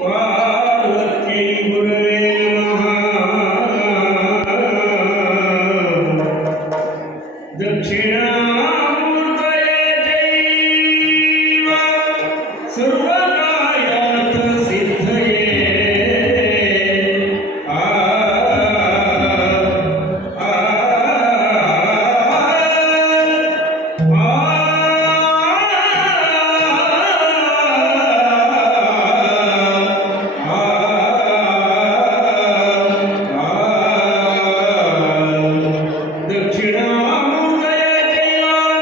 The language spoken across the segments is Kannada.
पार्वत्यै गुरवे नमः। दक्षिणामूर्तये चैव सर्वकार्यार्थ सिद्धये। दक्षिणामूर्तये चैव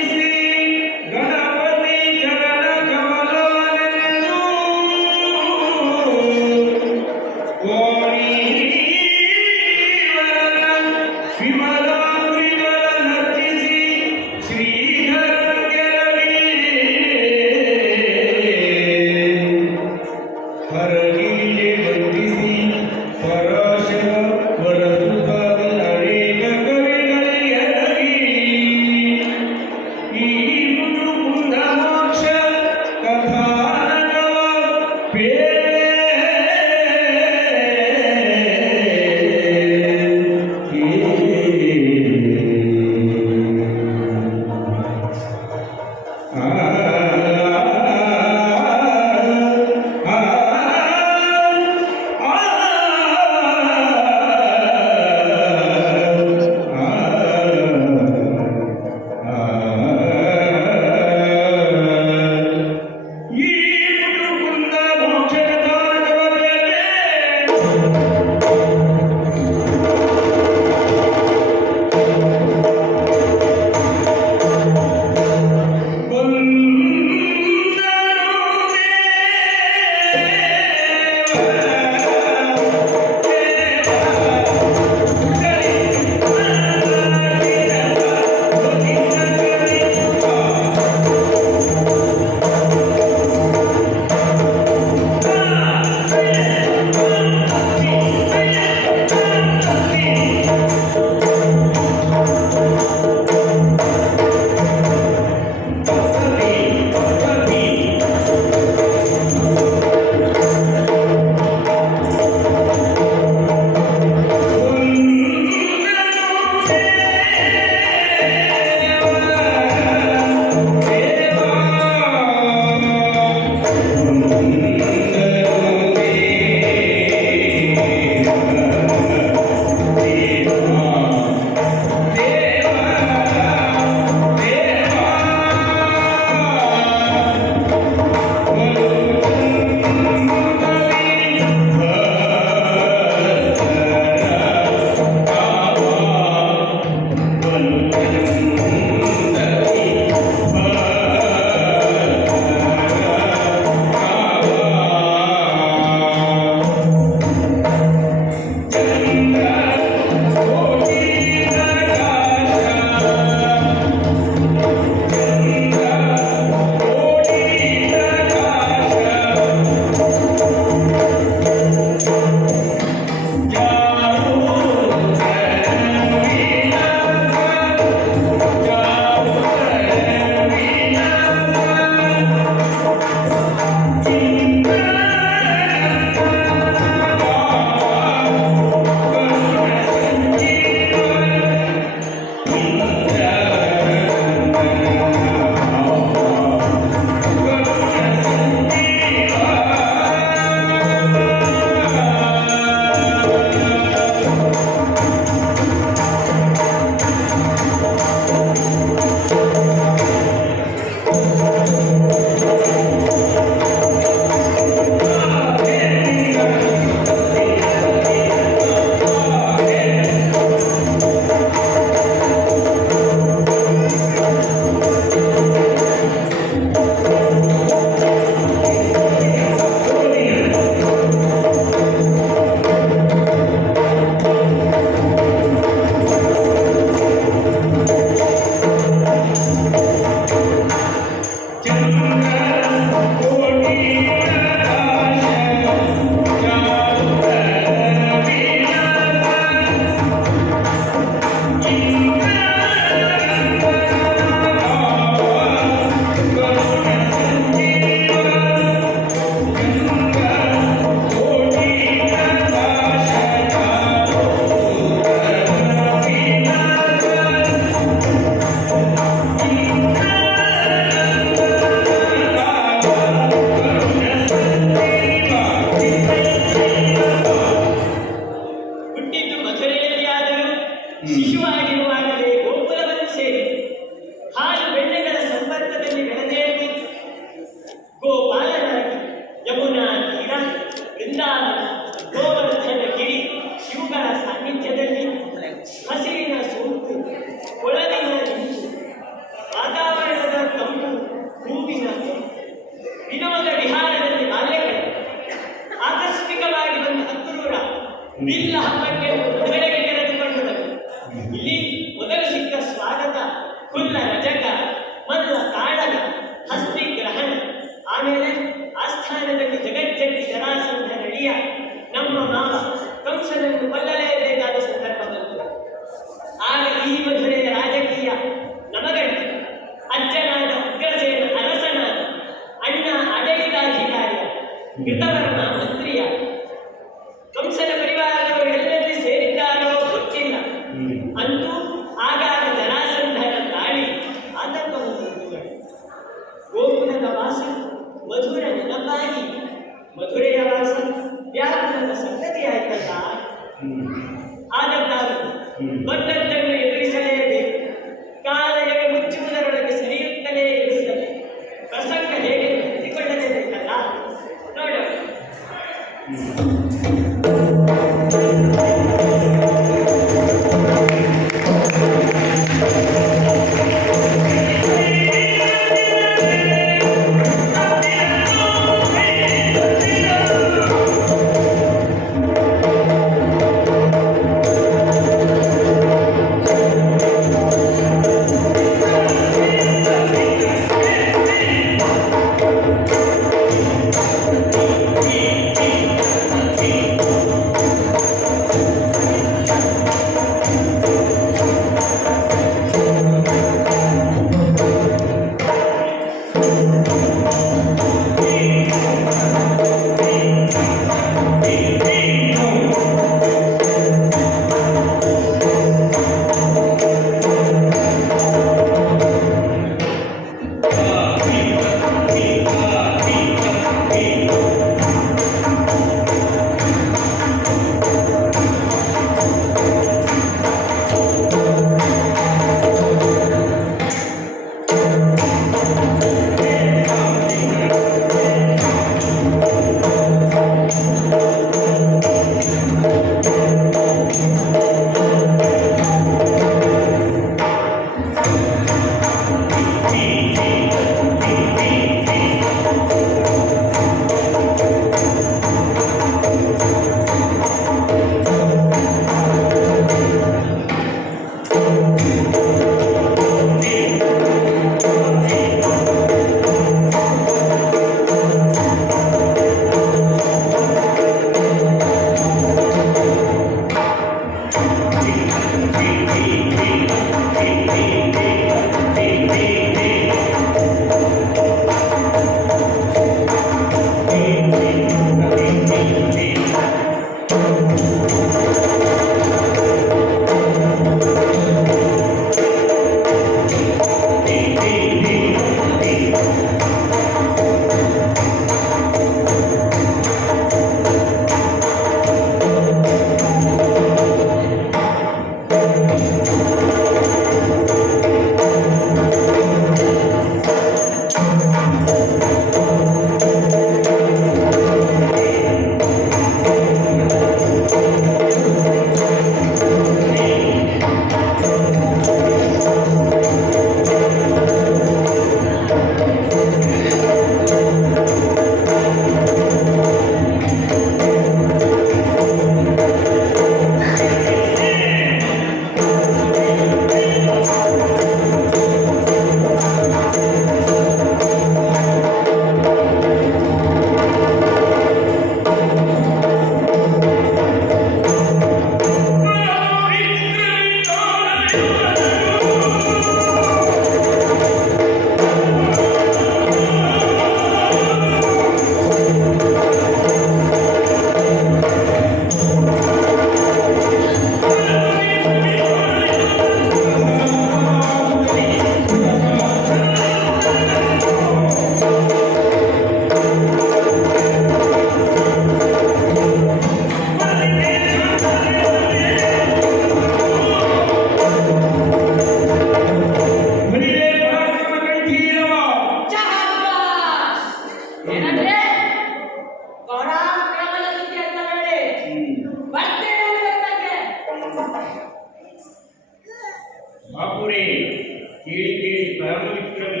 ಏಕೆ ಪರಮವಿಕ್ರಮಿ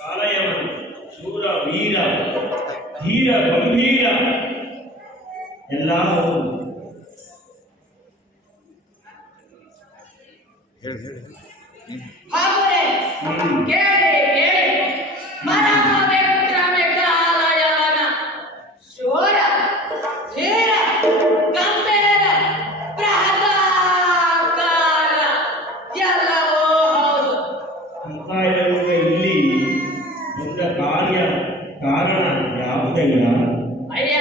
ಕಾಲಯವನು ಶೂರ ವೀರ ಧೀರ ಗಂಭೀರ ಎಲ್ಲ ಹೌದು. ಹಾಗೂರೆ ಕೇಳಿ ಕೇಳಿ ಪರಮವಿಕ್ರಮಿ ಕಾಲಯವನ ಶೂರ ಧೀರ ಗಂಭೀರ ಬೃಹದಾಕಾರ ಎಲ್ಲವೂ ಹೌದು. ಅಂತ ಇರುವಾಗ ಇಲ್ಲಿ ಬಂದ ಕಾರಣ ಯಾವುದಲ್ಲ? ಅಯ್ಯ,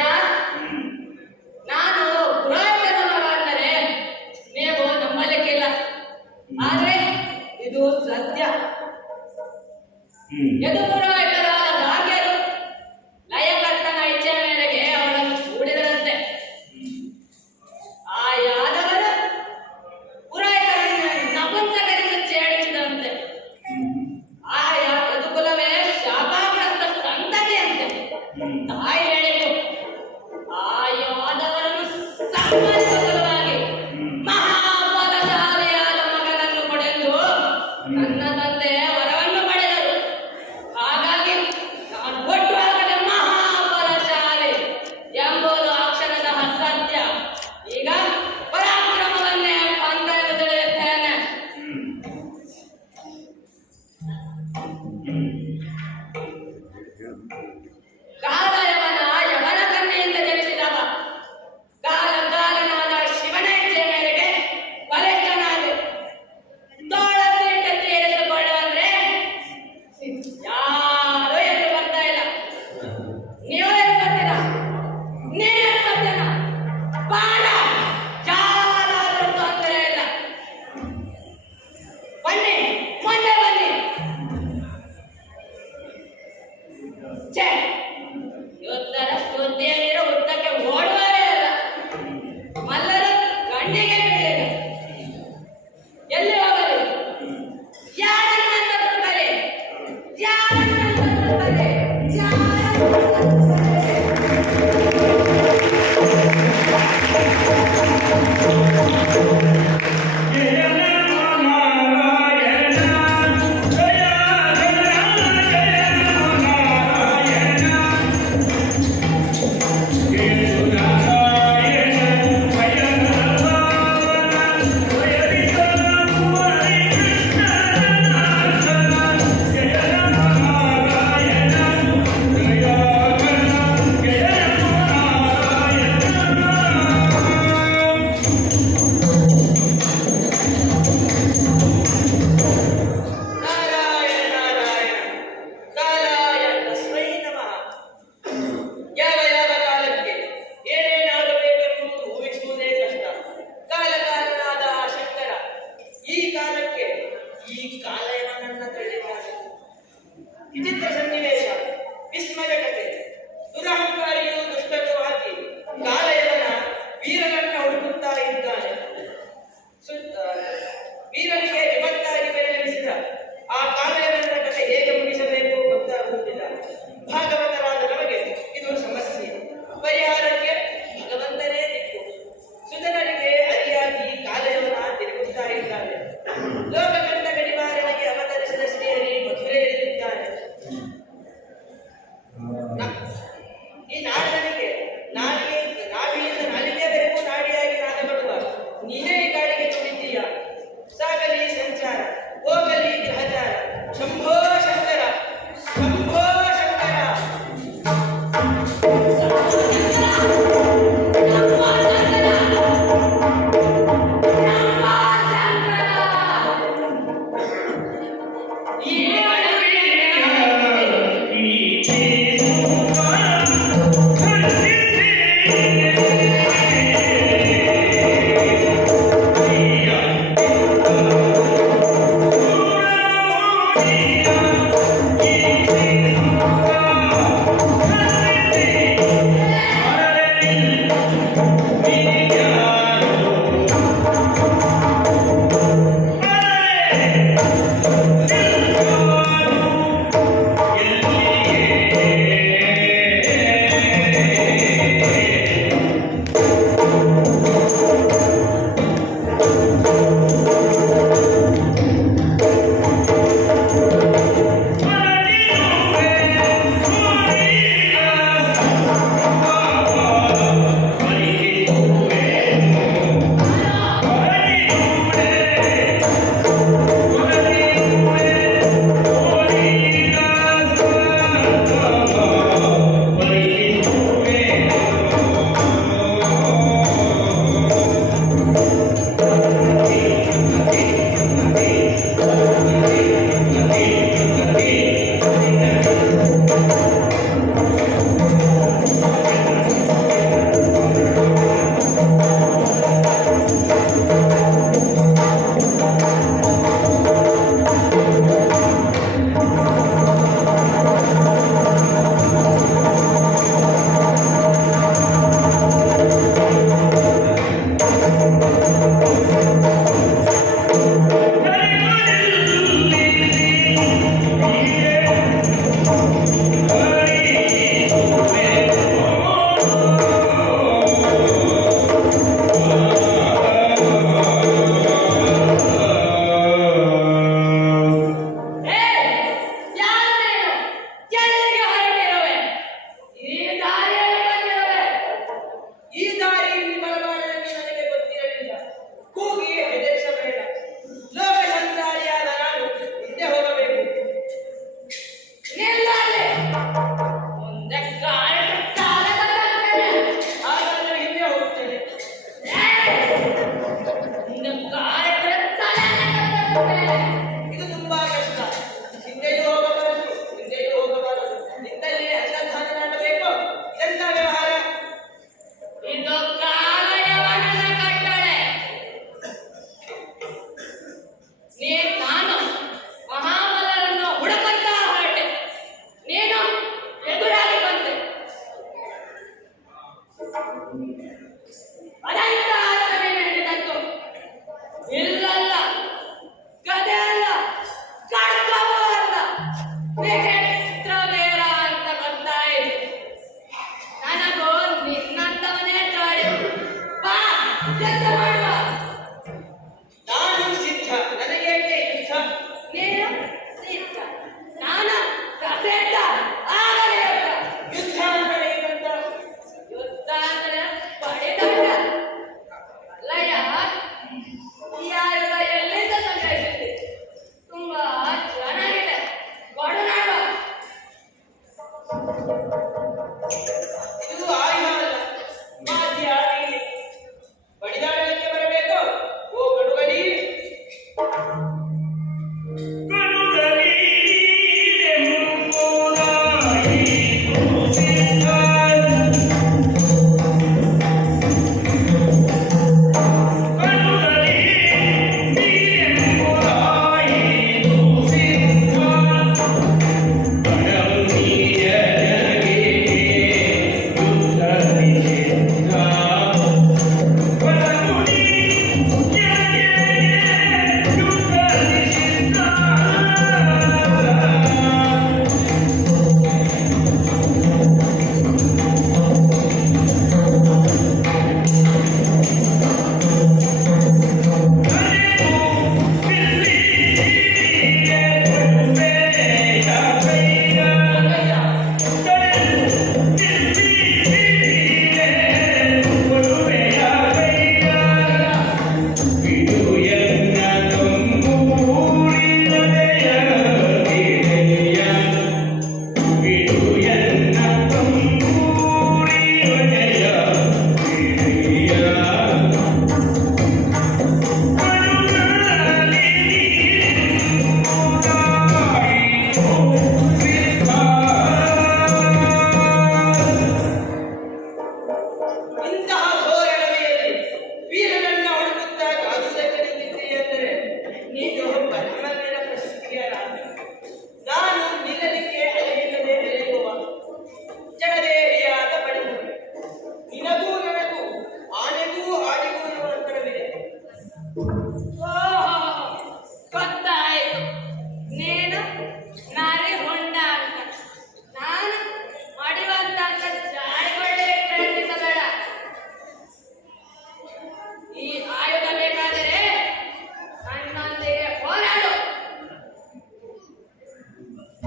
ನಾನು ಪುರೋಹಿತನ ಮಗ ಅಂದರೆ ನೀವು ನಂಬಲಿಕ್ಕಿಲ್ಲ, ಆದ್ರೆ ಇದು ಸತ್ಯ. ಯದು ಪುರೋಹಿತರಾದ ಭಾಗ್ಯರು ಲಯಕರ್ತನ ಇಚ್ಛೆ ಮೇರೆಗೆ ಅವರನ್ನು ಕೂಡಿದರಂತೆ. ಆ ಯಾದವರು ಪುರೋಹಿತರನ್ನು ನಪುಂಸಕರಿಂದ ಛೇಡಿಸಿದಂತೆ. ಆ ಯದುಕುಲವೇ ಶಾಪಾಗ್ರಸ್ತ ಸಂತತಿಯಂತೆ. ತಾಯಿ ಹೇಳಿತು, ಆ ಯಾದವರನ್ನು ಸನ್ಮಾನಿಸುವ ಸಲುವಾಗಿ ಮಹಾಬಲಶಾಲಿಯಾದ ಮಗನನ್ನು ಕೊಡೆಂದು ನನ್ನ ತಂದೆ ವರವನ್ನು ಪಡೆದರು. ಹಾಗಾಗಿ ನಾನು ಕೊಟ್ಟು ಆಗಲೇ ಮಹಾಬಲಶಾಲಿ ಎಂಬುದು ಅಕ್ಷರಶಃ ಸತ್ಯ. ಈಗ ಪರಾಕ್ರಮವನ್ನೇ ಪಂಥವನ್ನು ತಿಳಿಯುತ್ತೇನೆ. ಕಾಲಯವನ ಯವನ ಕನ್ಯೆಯಿಂದ ಜನಿಸಿದವ. ಕಾಲನಾದ ಶಿವನ ಇಚ್ಛೆ ಮೇರೆಗೆ ಬಲಿಷ್ಠನಾದೆ. ತೋಳತ್ತಿಟ್ಟ ತೀರಿಸಿಕೊಳ್ಳು ಅಂದ್ರೆ ಯಾರು ಎದ್ದು ಬರ್ತಾ ಇಲ್ಲ. ನೀವು ಎದ್ದು ಬರ್ತೀರಾ? ನೀನು ಎದ್ದು ಬರ್ತೀರಾ? ಬಾಣ ಯಾರಾದ್ರೂ ತೊಂದರೆ ಇಲ್ಲ. ಬನ್ನಿ, ಮುಂದೆ ಬನ್ನಿ. ಛೇ, ಯುದ್ಧದ ಸುದ್ದಿಯಲ್ಲಿರೋ ಉದ್ದಕ್ಕೆ ಓಡುವವರೇ ಅಲ್ಲ. ಮಲ್ಲರು ಗಂಡಿಗೆ ಬೀಳಿಲ್ಲ. ಎಲ್ಲಿ ಹೋಗಲಿ? ಯಾರನ್ನ ತರುತ್ತಾರೆ? ಯಾರನ್ನ ತರುತ್ತಾರೆ? ಯಾರನ್ನ ತರುತ್ತಾರೆ? ಜಯ ನಾರಾಯಣ ಜಯ ಜಯ ಜಯ ನಾರಾಯಣ ಕೇಳು ನಾರಾಯಣ ಭಯ ಭಾವನ ಭಯವಿದ ಕುವರಿ ಕೃಷ್ಣನಾಥನ ಜಯ ನಾರಾಯಣ ಜಯ ಜಯ ನಾರಾಯಣ. ನಾರಾಯಣ ನಾರಾಯಣ ಕಾಲಾಯ ತಸ್ಮೈ ನಮಃ. ಯಾವ ಯಾವ ಕಾಲಕ್ಕೆ ಏನೇನಾಗಬೇಕೆಂಬುದು ಊಹಿಸುವುದೇ ಕಷ್ಟ. ಕಾಲಕಾಲನಾದ ಆ ಶಂಕರ ಈ ಕಾಲಕ್ಕೆ ಈ ಕಾಲಯವನನ್ನ ತಳ್ಳಿದ್ದಾನೆ. ವಿಚಿತ್ರ ಸನ್ನಿವೇಶ, ವಿಸ್ಮಯ ಕಥೆ. ದುರಹಂಕಾರಿಯು ದುಷ್ಟರು ಹಾಕಿ ಕಾಲಯವನ ವೀರನನ್ನ ಹುಡುಕುತ್ತಾ ಇದ್ದಾನೆ. ವೀರನಿಗೆ ವಿಭಕ್ತಾಗಿ ಪರಿಣಮಿಸಿದ ಆ ಕಾಲಯವನ ಕಥೆ ಹೇಗೆ ಮುಗಿಸಬೇಕು ಗೊತ್ತಾಗುವುದಿಲ್ಲ. ಭಾಗವತರಾದ ನಮಗೆ ಇದು ಸಮಸ್ಯೆ. ಪರಿಹಾರಕ್ಕೆ ಭಗವಂತನೇ ದಿಕ್ಕು. ಸುತನರಿಗೆ ಅರಿಯಾಗಿ ಕಾಲಯವನ ತಿರುಗುತ್ತಾ ಇದ್ದಾನೆ. ಲೋಕಕಂಠಕ ನಿವಾರಣೆಗೆ ಅವತರಿಸಿದ ಶ್ರೀಹರಿ ಮಧುರೆಯಲ್ಲಿದ್ದಾನೆ. ಈ ನಾಡನಿಗೆ ನಾಡಿಯಿಂದ ನಾಲಿಗೆವರೆಗೂ ನಾಡಿಯಾಗಿ ನಾದ ಬರುವ ನೀನೇ ಈ ಗಾಳಿಗೆ ತುಳಿತೀಯ. ಸಾಗಲಿ ಸಂಚಾರ, ಹೋಗಲಿ ಗ್ರಹಚಾರ. ಶಂಭೋ ಶಂಕರ, ಶಂಭೋ ಶಂಕರ.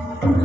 Para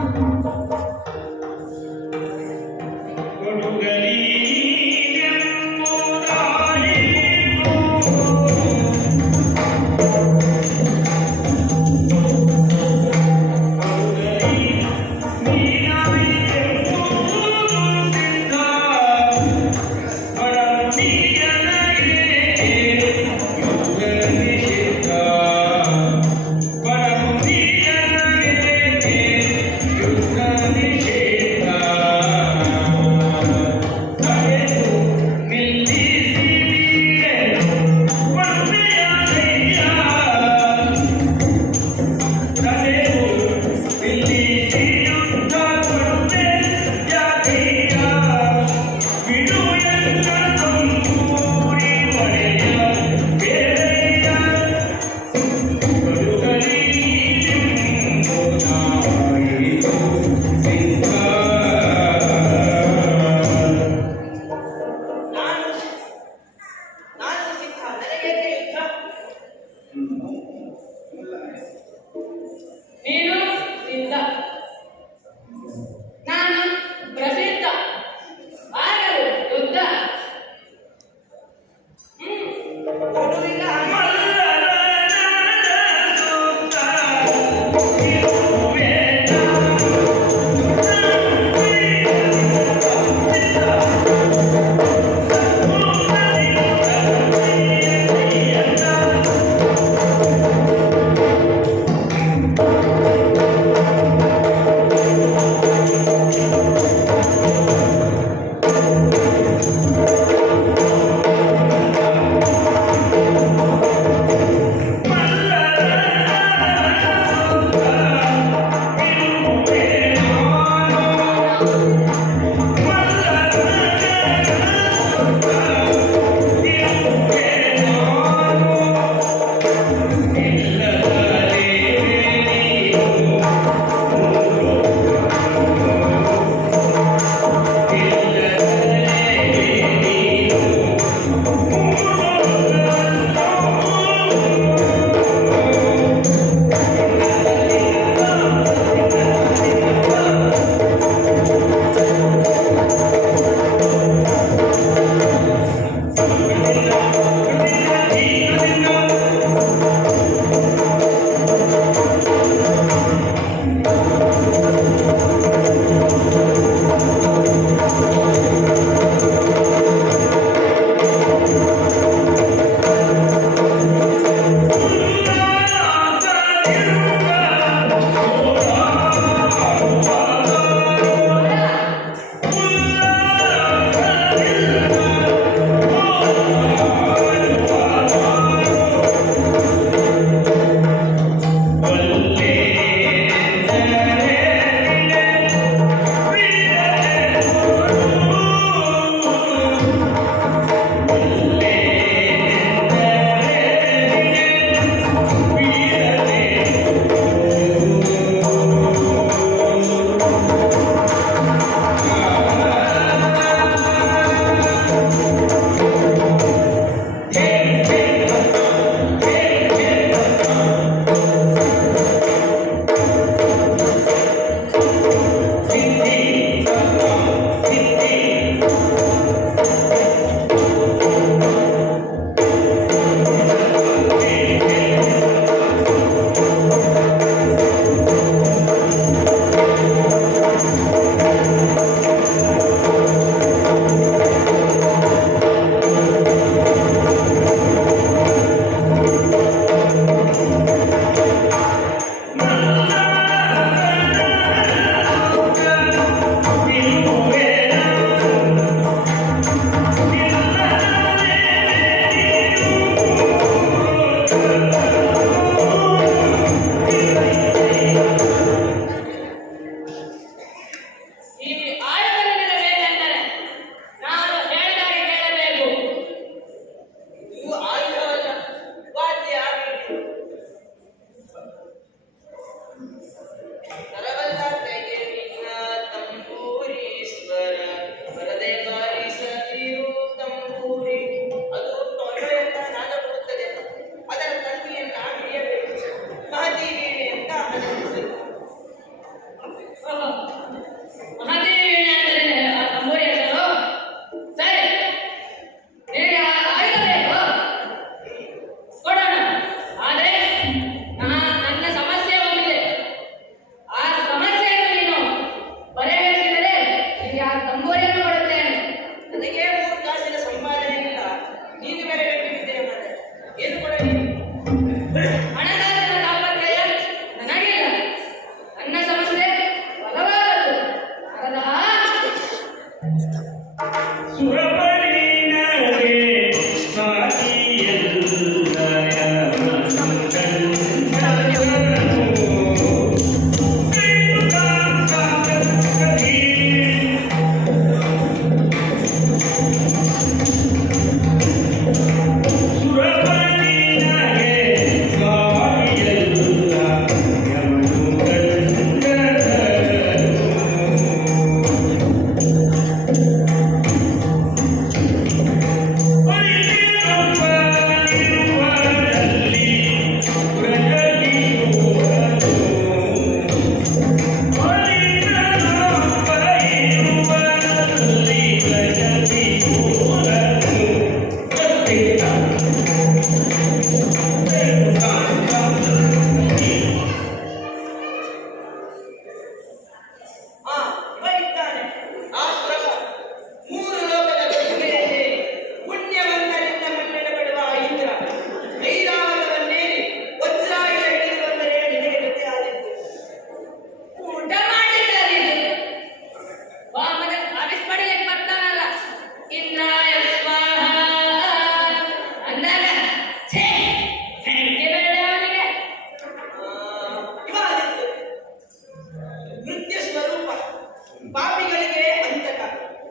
ಪಾಪಿಗಳಿಗೆ ಅಂತಕ,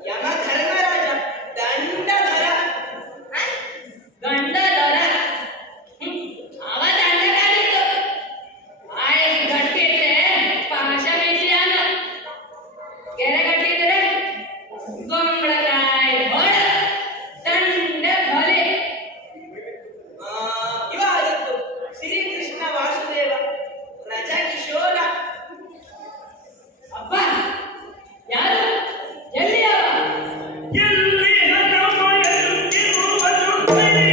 ಯಮ ಧರ್ಮರಾಜ, ದಂಡಧರ. ಗಂಡದರ ಅವ ದಂಡಗಾರಿತ್ತು. ಆಯಸ್ ಗಟ್ಟಿದ್ರೆ ಪಾಶ ಬೀಸಿಯಾನ, ಕೆರೆಗಟ್ಟಿದ್ರೆ ಗೊಂಬಳಕಾಯಿ ಹೊಳ ದಂಡ ಬಲಿ. ಇವ ಆಗಿತ್ತು ಶ್ರೀಕೃಷ್ಣ ವಾಸುದೇವ ರಜ ಕಿಶೋರ. ಅಪ್ಪ ಯಾರು, ಎಲ್ಲಿ ಅವ? ಎಲ್ಲಿ ಹಗಮಯಂತಿರುವುದು ಬಳಿ.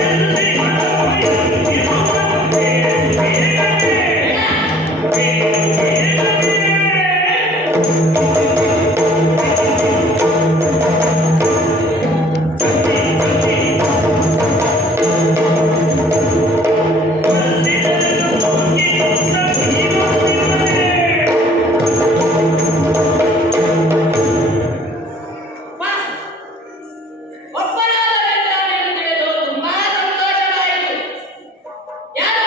ಎಲ್ಲಿ ಹಗಮಯಂತಿರುವುದು ಅಪ್ಪ, ಒಬ್ಬನಾದವರಿದ್ದಾನೆಂದು ತಿಳಿದು ತುಂಬಾ ಸಂತೋಷವಾಯಿತು. ಯಾರು?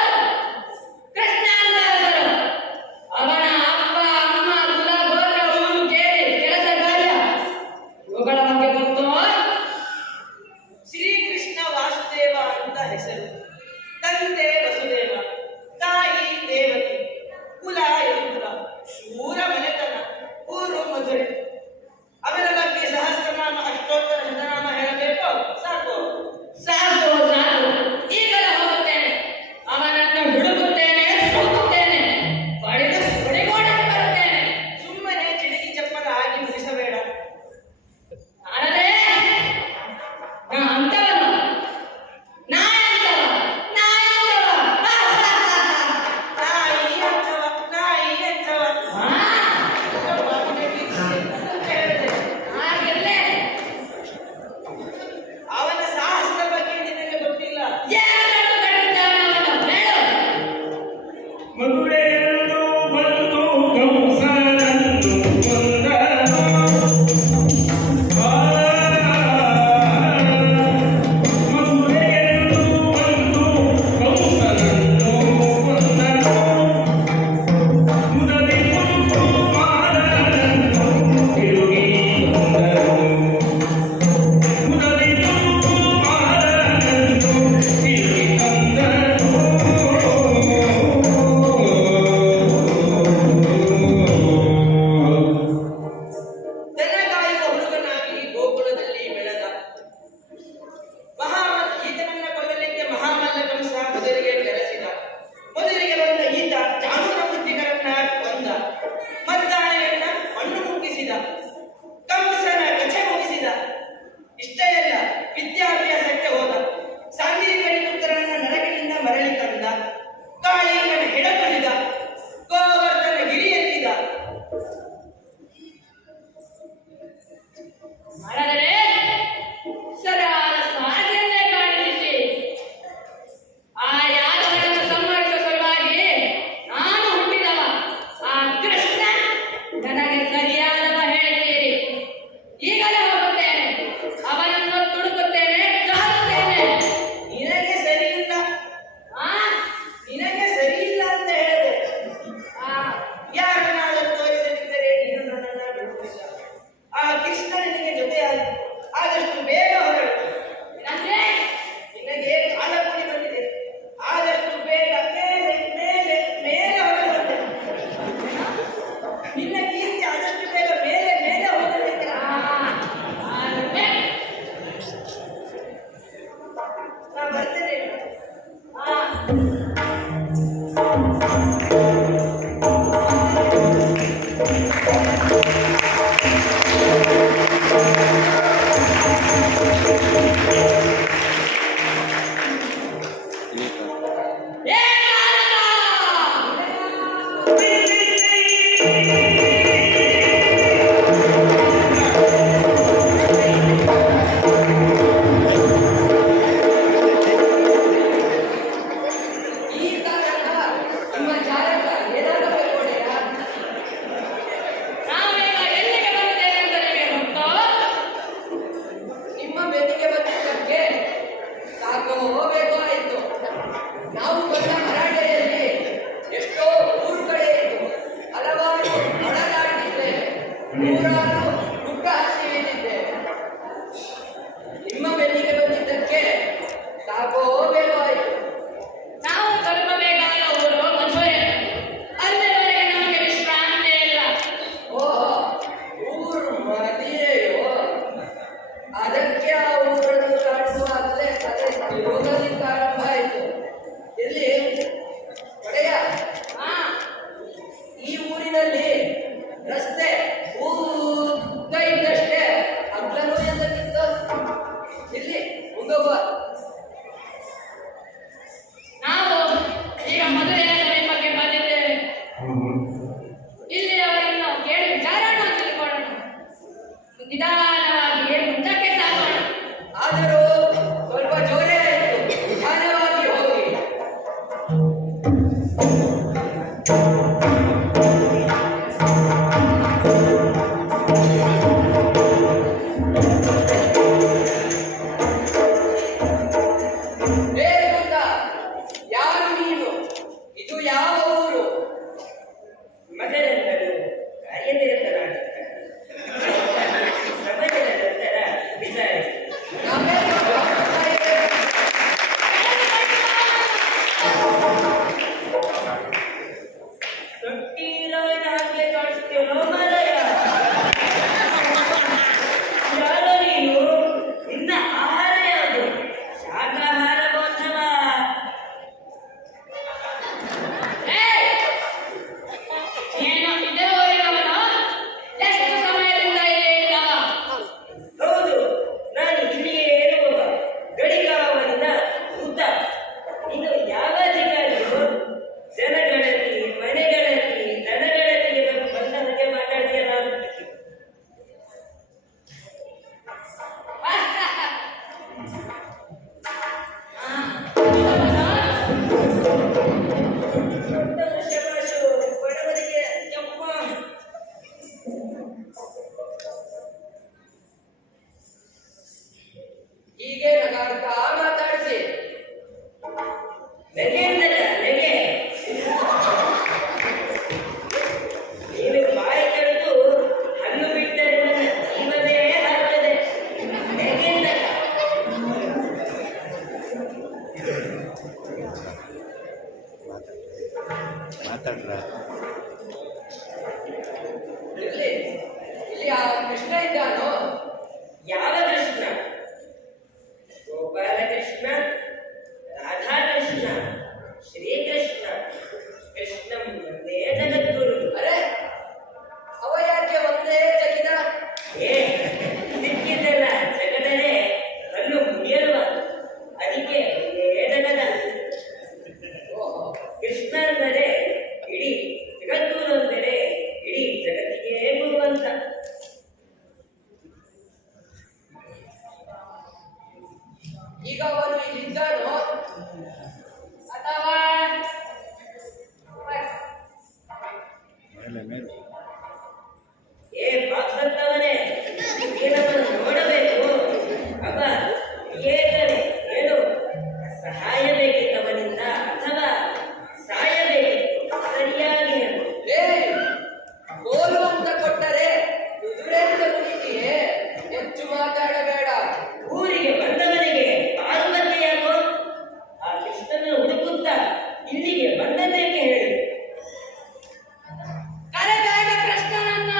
ಕೃಷ್ಣ ಅಂತ ಹೆಸರು. ಅವನ ಅಪ್ಪ ಅಮ್ಮ ಕುಲ ಗೋತ್ರ ಊರು ಕೇಳಿ ಕೆಲಸ ಕಾರ್ಯ ಇವುಗಳ ಬಗ್ಗೆ ಗೊತ್ತು? ಶ್ರೀಕೃಷ್ಣ ವಾಸುದೇವ ಅಂತ ಹೆಸರು. ತಂದೆ ವಸುದೇವ, ತಾಯಿ ದೇವಕಿ, ಕುಲ ಯದುಕುಲ, ಶೂರ ಮನೆತನ, ಊರು ಮಧುರೆ. ಅವನ ಬಗ್ಗೆ ಸಹಸ್ರನಾಮ ಅಷ್ಟೋತ್ತರ ಶತನಾಮ ಹೇಳಬೇಕು? ಸಾಕು. ಸಾಕು ಸಾಕು, ಈಗಲೇ ಹೋಗುತ್ತೇನೆ. ಅವನನ್ನು ಹುಡುಕುತ್ತೇನೆ, ಹುಡುಕುತ್ತೇನೆ, ಬಡಿದು ಹೊಡೆಗೋಡಕ್ಕೆ ಬರುತ್ತೇನೆ. ಸುಮ್ಮನೆ ಚಿಡಿಕಿ ಚಪ್ಪರ ಆಗಿ ಮುಗಿಸಬೇಡ. ನಾರದೆ, ನಾ ಅಂತವನು, ನಾ ಎಂತವ, ನಾ ಎಂತವ. ನಾಯಿ ಅಂತವ, ನಾಯಿ ಅಂತವ. ಆ, ಹೇಳಿದೆ. ಹಾಗಿರ್ಲಿ. ಅವನ ಸಾಹಸದ ಬಗ್ಗೆ ನಿನಗೆ ಗೊತ್ತಿಲ್ಲ. ಏನನ್ನು ಕರೆದಿದ್ದಾನೆ ಅವನು? ಹೇಳು. ಮಧುರೆಯಲ್ಲೂ ಬಂದು ಕಂಸನನ್ನು ಕೊಂದನು. ಮಧುರೆಯಲ್ಲೂ ಬಂದು ಕಂಸನನ್ನು ಕೊಂದನು. ಮುದದಿ ಕುಂತು ಮಾರನನ್ನು ತಿರುಗಿ ಕೊಂದನು. ಮುದದಿ ಕುಂತು ಮಾರನನ್ನು ತಿರುಗಿ ಕೊಂದನು. ದನ ಕಾಯುವ ಹುಡುಗನಾಗಿ ಗೋಕುಲದಲ್ಲಿ ಬೆಳೆದ. ಈತನನ್ನ ಕೊಲ್ಲಲಿಕ್ಕೆ ಮಹಾಮಲ್ಲ ಕಂಸ ಮೊದಲಿಗೆ ಬೆರೆಸಿದ. ಮೊದಲಿಗೆ ಬಂದ ಈತ ಚಾಣೂರ ವೃತ್ತಿಕರನ್ನ ಕೊಂದ. ಮದ್ದಾನೆಯನ್ನ ಮಣ್ಣು ಮುಟ್ಟಿಸಿದ. ಕಂಸನ ಕಥೆ ಮುಗಿಸಿದ. ಇಷ್ಟೇ ಅಲ್ಲ, ವಿದ್ಯಾಭ್ಯಾಸಕ್ಕೆ ಹೋದ. ಸಾಂದೀಪನಿ ಪುತ್ರನನ್ನ ನರಕಿನಿಂದ ಮರಳಿ ತಂದ. ಕಾಳಿಂಗನ ಹಿಡತೊಳಿದ. ಗೋವರ್ಧನ ಗಿರಿ ಎತ್ತಿದ. ಹಾಗಾದರೆ ಸರಾದ ಸಾಧನೆಯನ್ನೇ ಕಾಣಿಸಿ ಆ ಯಾದವರನ್ನು ಸಂಹರಿಸುವ ಸಲುವಾಗಿ ನಾನು ಹುಟ್ಟಿದವ. ಆ ಕೃಷ್ಣ ನನಗೆ ಸರಿಯಾದವ ಹೇಳ್ತೀರಿ. ಈಗಲೇ ಹೋಗುತ್ತೇನೆ, ಅವನನ್ನು ತುಡುಕುತ್ತೇನೆ, ಕಾಡುತ್ತೇನೆ. ನಿನಗೆ ಸರಿ ಇಲ್ಲ, ಆ ನಿನಗೆ ಸರಿ ಇಲ್ಲ ಅಂತ ಹೇಳಿದೆ. ಆ, ಯಾರನ್ನಾದರೂ ತೋರಿಸದಿದ್ದರೆ ನೀನು ನನ್ನನ್ನ ಬಿಡುವುದಿಲ್ಲ. ಆ ಕೃಷ್ಣ ನಿನಗೆ ಜೊತೆಯಾಗಿ ಆದಷ್ಟು ಬೇಗ ಹೊರಡು. ನನಗೆ ನಿನಗೆ ಕಾಲ ಕೂಡಿ ಬಂದಿದೆ. ಆದಷ್ಟು ಬೇಗ ಮೇಲೆ ಮೇಲೆ ಮೇಲೆ ಹೊರಡು. ನಿನ್ನ ಕೀರ್ತಿ ಆದಷ್ಟು ಬೇಗ ಮೇಲೆ ಮೇಲೆ ಹೋಗಲಿಕ್ಕೆ ಆದ್ರೆ ನಾ ಬರ್ತೇನೆ. ಆ ಏ ನಗೆ ಅಂತಲ್ಲ, ನಗೆ. ನೀನು ಬಾಯಿ ತೆರೆದು ಹಲ್ಲು ಬಿಟ್ಟರೆ ನನ್ನ ಜೀವವೇ ಹಾಕ್ತದೆ. ನಗೆ ಅಂತಲ್ಲ. ಮಾತಾಡ್ರ ಇಲ್ಲಿ ಇಲ್ಲಿ ಆ ಕೃಷ್ಣ ಇದ್ದಾನೋ? ಯಾವ ಕೃಷ್ಣ? ಗೋಪಾಲ ಕೃಷ್ಣ, ರಾಧಾಕೃಷ್ಣ, ಶ್ರೀಕೃಷ್ಣ. ಕೃಷ್ಣ ಒಂದೇ ಜಗದ್ಗುರು. ಅರೆ ಅವ ಯಾಕೆ ಒಂದೇ ಜಗಿದ? ಏ ಸಿಕ್ಕಿದ್ದಲ್ಲ ಜಗದಲ್ಲೇ ಕಣ್ಣು ಮುಗಿಯಲ್ವ, ಅದಕ್ಕೆ ಒಂದೇ ಜಗದ. ಕೃಷ್ಣ ಅಂದರೆ ಇಡೀ ಜಗದ್ಗುರು, ಅಂದರೆ ಇಡೀ ಜಗತ್ತಿಗೆ ಗುರು ಅಂತ. ಈಗ ಅವನು ಇಲ್ಲಿದ್ದಾನೋ ಅಥವಾ ಮೇಲೆ ಮೇಲೆ ಏ ಬಾಕ್ಸತ್ತವನೇ, ಏನನ್ನು ನೋಡಬೇಕು. ಅವ ಏಕನೇ ಏನು ಸಹಾಯ ಬೇಕಿತ್ತವನಿಂದ ಅಥವಾ ಸಾಯಬೇಕಿತ್ತು? ಸರಿಯಾಗಿ ಹೇಳು. ಏ ಗೋಲು ಅಂತ ಕೊಟ್ಟರೆ ಕುದುರೆಯಿಂದ ಕುಣಿತೀಯೇ, ಹೆಚ್ಚು ಮಾತಾಡಬೇಡ. ಊರಿಗೆ ಬಂದವನಿಗೆ ಪಾರುಪತ್ಯ ಯಾಕೋ? ಆ ಕೃಷ್ಣನನ್ನು ಹುಡುಕುತ್ತಾ ಇಲ್ಲಿಗೆ ಬಂದದ್ದೇಕೆ ಹೇಳಿ? ಕರೆದಾಗ ಕೃಷ್ಣನನ್ನ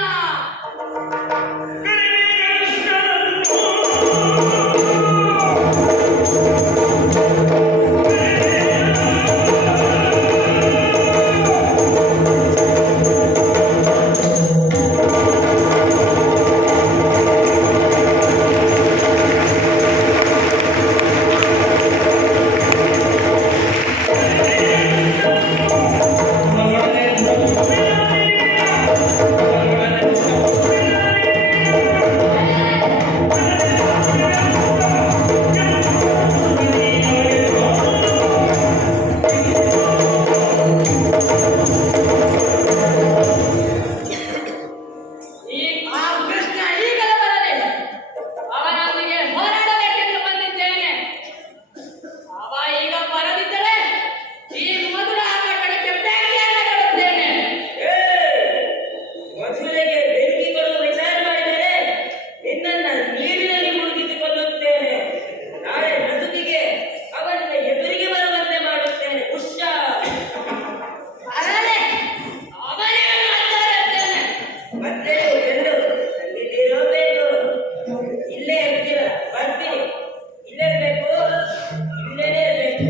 ಆ ಕೃಷ್ಣ ಈಗಲೇ ಬರಲಿ. ಅವನೊಂದಿಗೆ ಹೋರಾಡಬೇಕೆಂದು ಬಂದಿದ್ದೇನೆ. ಅವ ಈಗ ಬರದಿದ್ದರೆ ಈ ಮಧುರ ಕಡೆಗೆ ಬೆಂಕಿಯನ್ನು ಕೊಡುತ್ತೇನೆ. ಏ, ಮಧುರೆಗೆ ಬೆಂಕಿ ಕೊಡುವ ವಿಚಾರ ಮಾಡಿದರೆ ನಿನ್ನನ್ನ ನೀರಿನಲ್ಲಿ ಮುಳುಗಿಸಿಕೊಳ್ಳುತ್ತೇನೆ. ನಾಳೆ ನಸುಕಿಗೆ ಅವನ ಎದುರಿಗೆ ಬರುವಂತೆ ಮಾಡುತ್ತೇನೆ. ಹುಷಾರ್. ಅರಳೆ ಅವನೇ ಮಾತಾಡುತ್ತೇನೆ. ಮತ್ತೆ ಎಂದು ತಂದಿದ್ದೀರೋಬೇಕು. ಇಲ್ಲೇ ಇರ್ತೀರ, ಬರ್ತೀನಿ. ಇಲ್ಲೇ ಇರ್ಬೇಕು, ಇಲ್ಲೇನೇ ಇರ್ಬೇಕು.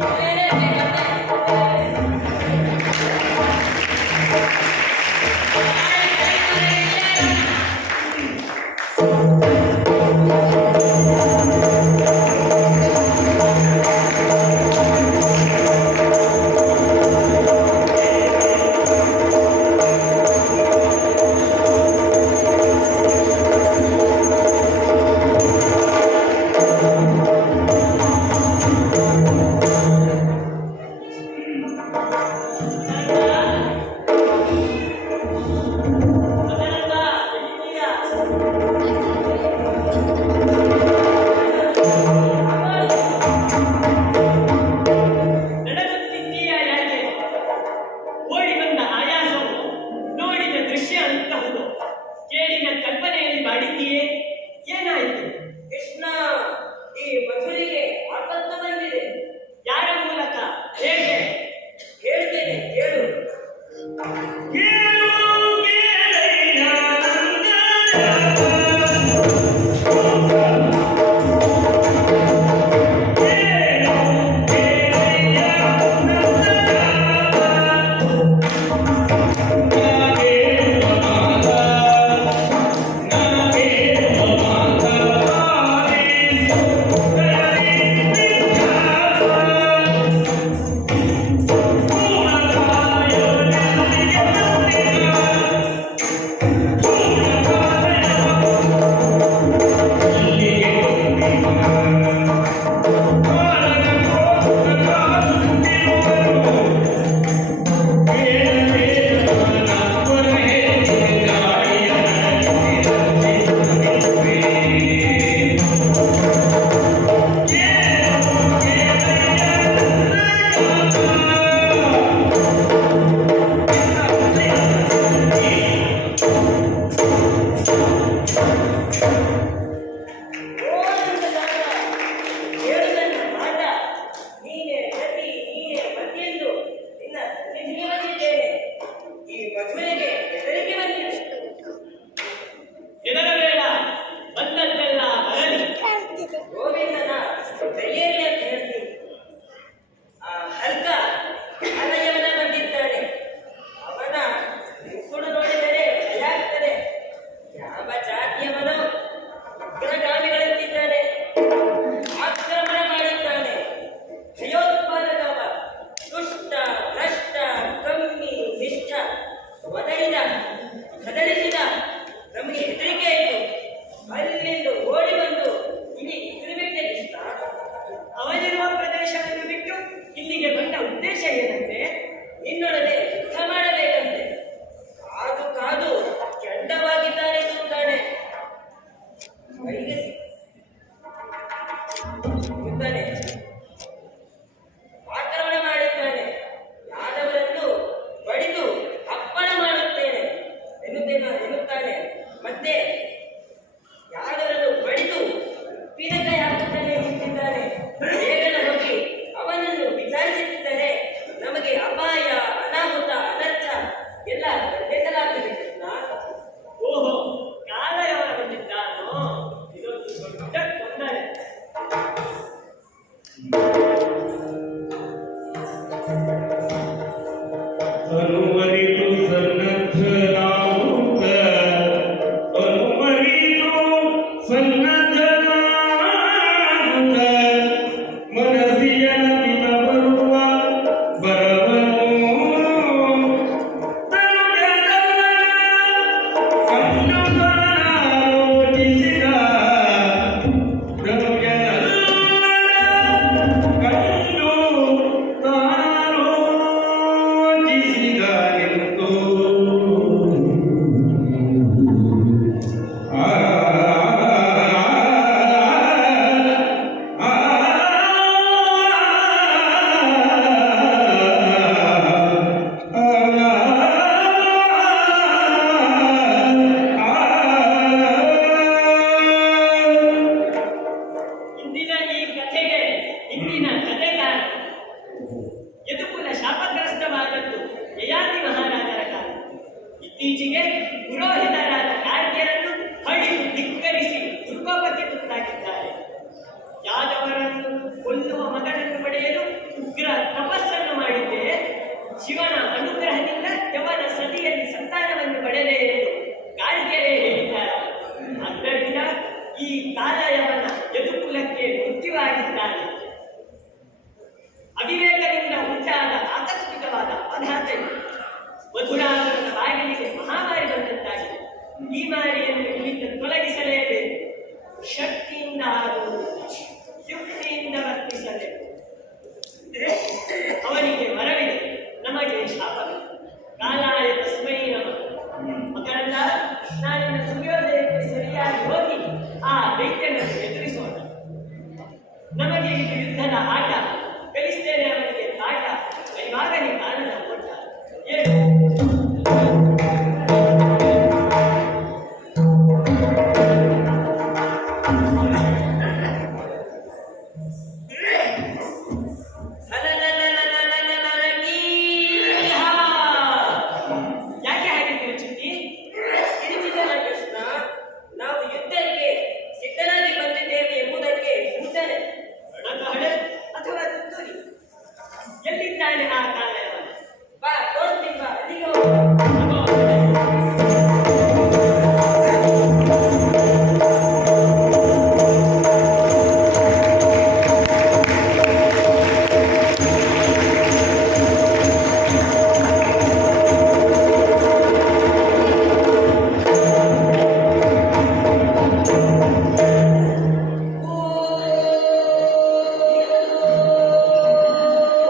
ಇಲ್ಲೇನೇ ಬೇಕಂತೆ. ವೇಷವನ್ನು ಬಿಟ್ಟು ಇಲ್ಲಿಗೆ ಬಂದ ಉದ್ದೇಶ ಏನಂತೆ? ನಿನ್ನೊಡನೆ ಯುದ್ಧ ಮಾಡಬೇಕಂತೆ. ಕಾದು ಕಾದು ಕೆಂಡವಾಗಿದ್ದಾನೆ ಕಾಣೆ. ವೈರಸಿ ಇದ್ದಾನೆ, ಆಕ್ರಮಣ ಮಾಡಿದ್ದಾನೆ. ಯಾದವರನ್ನು ಬಡಿದು ಅಪ್ಪಣ ಮಾಡುತ್ತೇನೆ ಎನ್ನುತ್ತಾನೆ. ಮತ್ತೆ ಯಾದವರನ್ನು ಬಡಿದು ಪಿನಕೈ ಹಾಕುತ್ತಾನೆ ಎನ್ನುತ್ತಿದ್ದಾನೆ. ಬೇಗನೆ ಹೋಗಿ ಅವನನ್ನು ವಿಚಾರಿಸುತ್ತಿದ್ದರೆ ನಮಗೆ ಅಪಾಯ, ಅನಾಹುತ, ಅನರ್ಥ ಎಲ್ಲ ಬೇಕಾಗುತ್ತದೆ. ಓಹೋ, ಕಾಲಯವನ ಬಂದಿದ್ದಾನೋ? ಇದೊಂದು ದೊಡ್ಡ ತೊಂದರೆ. ಅನುಮರಿದು ಸನ್ನದ್ಧನಾಗುತ್ತ, ಅನುಮರಿದು ಸನ್ನದ್ಧನಾಗುತ್ತ, ಮನಸ್ಸಿಯಲ್ಲಿನ ಬರುವ ಬರವನು ಕಂಡು ತಾನಾಲೋಚಿಸಿದ, ಕಂಡು ತಾನಾಲೋಚಿಸಿದನೆಂದು ಇಂದಿನ ಈ ಕಥೆಗೆ ಇಂದಿನ ಕಥೆಗಾರ ಯದುಕುಲ ಶಾಪಗ್ರಸ್ತವಾದದ್ದು ಯಯಾತಿ ಮಹಾರಾಜರ ಕಾಲ. ಇತ್ತೀಚೆಗೆ ಪುರೋಹಿತರಾದ ಕಾರ್ಯರನ್ನು ಹಡಿದು ಧಿಕ್ಕರಿಸಿ ದುರ್ಗೋಪಕ್ಕೆ ತುತ್ತಾಗಿದ್ದಾರೆ. ಯಾದವರನ್ನು ಕೊಲ್ಲುವ ಮಗನನ್ನು ಪಡೆಯಲು ಉಗ್ರ ತಪಸ್ಸನ್ನು ಮಾಡಿದ್ದೆ. ಶಿವನ ಅನುಗ್ರಹದಿಂದ ಯವನ ಸತಿಯಲ್ಲಿ ಸಂತಾನವನ್ನು ಪಡೆದೆ ಎಂದು ಕಾರ್ಯರೇ ಹೇಳಿದ್ದಾರೆ. ಆದ್ದರಿಂದ ಈ ಕಾಲಯವನ ಯದುಕುಲಕ್ಕೆ ಮೃತ್ಯುವಾಗಿದ್ದಾನೆ. ಅವಿವೇಕದಿಂದ ಉಂಟಾದ ಆಕಸ್ಮಿಕವಾದ ಅಪಘಾತ ಮಧುರಾಪುರದ ಬಾಗಿಲಿಗೆ ಮಹಾಮಾರಿ ಬಂದಂತಾಗಿದೆ. ಈ ಮಾರಿಯನ್ನು ಇಲ್ಲಿಂದ ತೊಲಗಿಸಲೇಬೇಕು. ಶಕ್ತಿಯಿಂದ ಆಗುವುದು, ಯುಕ್ತಿಯಿಂದ ವರ್ತಿಸಬೇಕು. ಅವನಿಗೆ ವರವಿದೆ, ನಮಗೆ ಶಾಪವಿದೆ. ಕಾಲಾಯ ತಸ್ಮೈ ನಮಃ. ಮಕರಂದ, ನಾನಿನ್ನ ಸೂರ್ಯೋದಯಕ್ಕೆ ಸರಿಯಾಗಿ ಹೋಗಿ ಆ ದೈತ್ಯನನ್ನು ಎದುರಿಸೋಣ. ನಮಗೆ ಇದು ಯುದ್ಧದ ಆಟ, ಕಲಿಸ್ತೇನೆ ಅವನಿಗೆ ಪಾಠ. ಇವಾಗಲೇ ಕಾರಣದ ಓಟ. ಏನು ಯಾಕೆ ಹಾಗಿದ್ದೀರಿ ಚಿಕ್ಕಿ? ತಿಳಿಸಿದನ ಕೃಷ್ಣ, ನಾವು ಯುದ್ಧಕ್ಕೆ ಸಿದ್ಧರಾಗಿ ಬಂದಿದ್ದೇವೆ ಎಂಬುದಕ್ಕೆ ಸೂಚನೆ. ರಣಕಹಳೆ ಅಥವಾ ತುತ್ತೂರಿ? ಎಲ್ಲಿದ್ದಾನೆ ಆ ಕಾಲಯವನ? ಬಾ, ತೋರಿಸ್ತೀನಿ ಬಾ, ಅಲ್ಲಿಗೆ ಹೋಗು.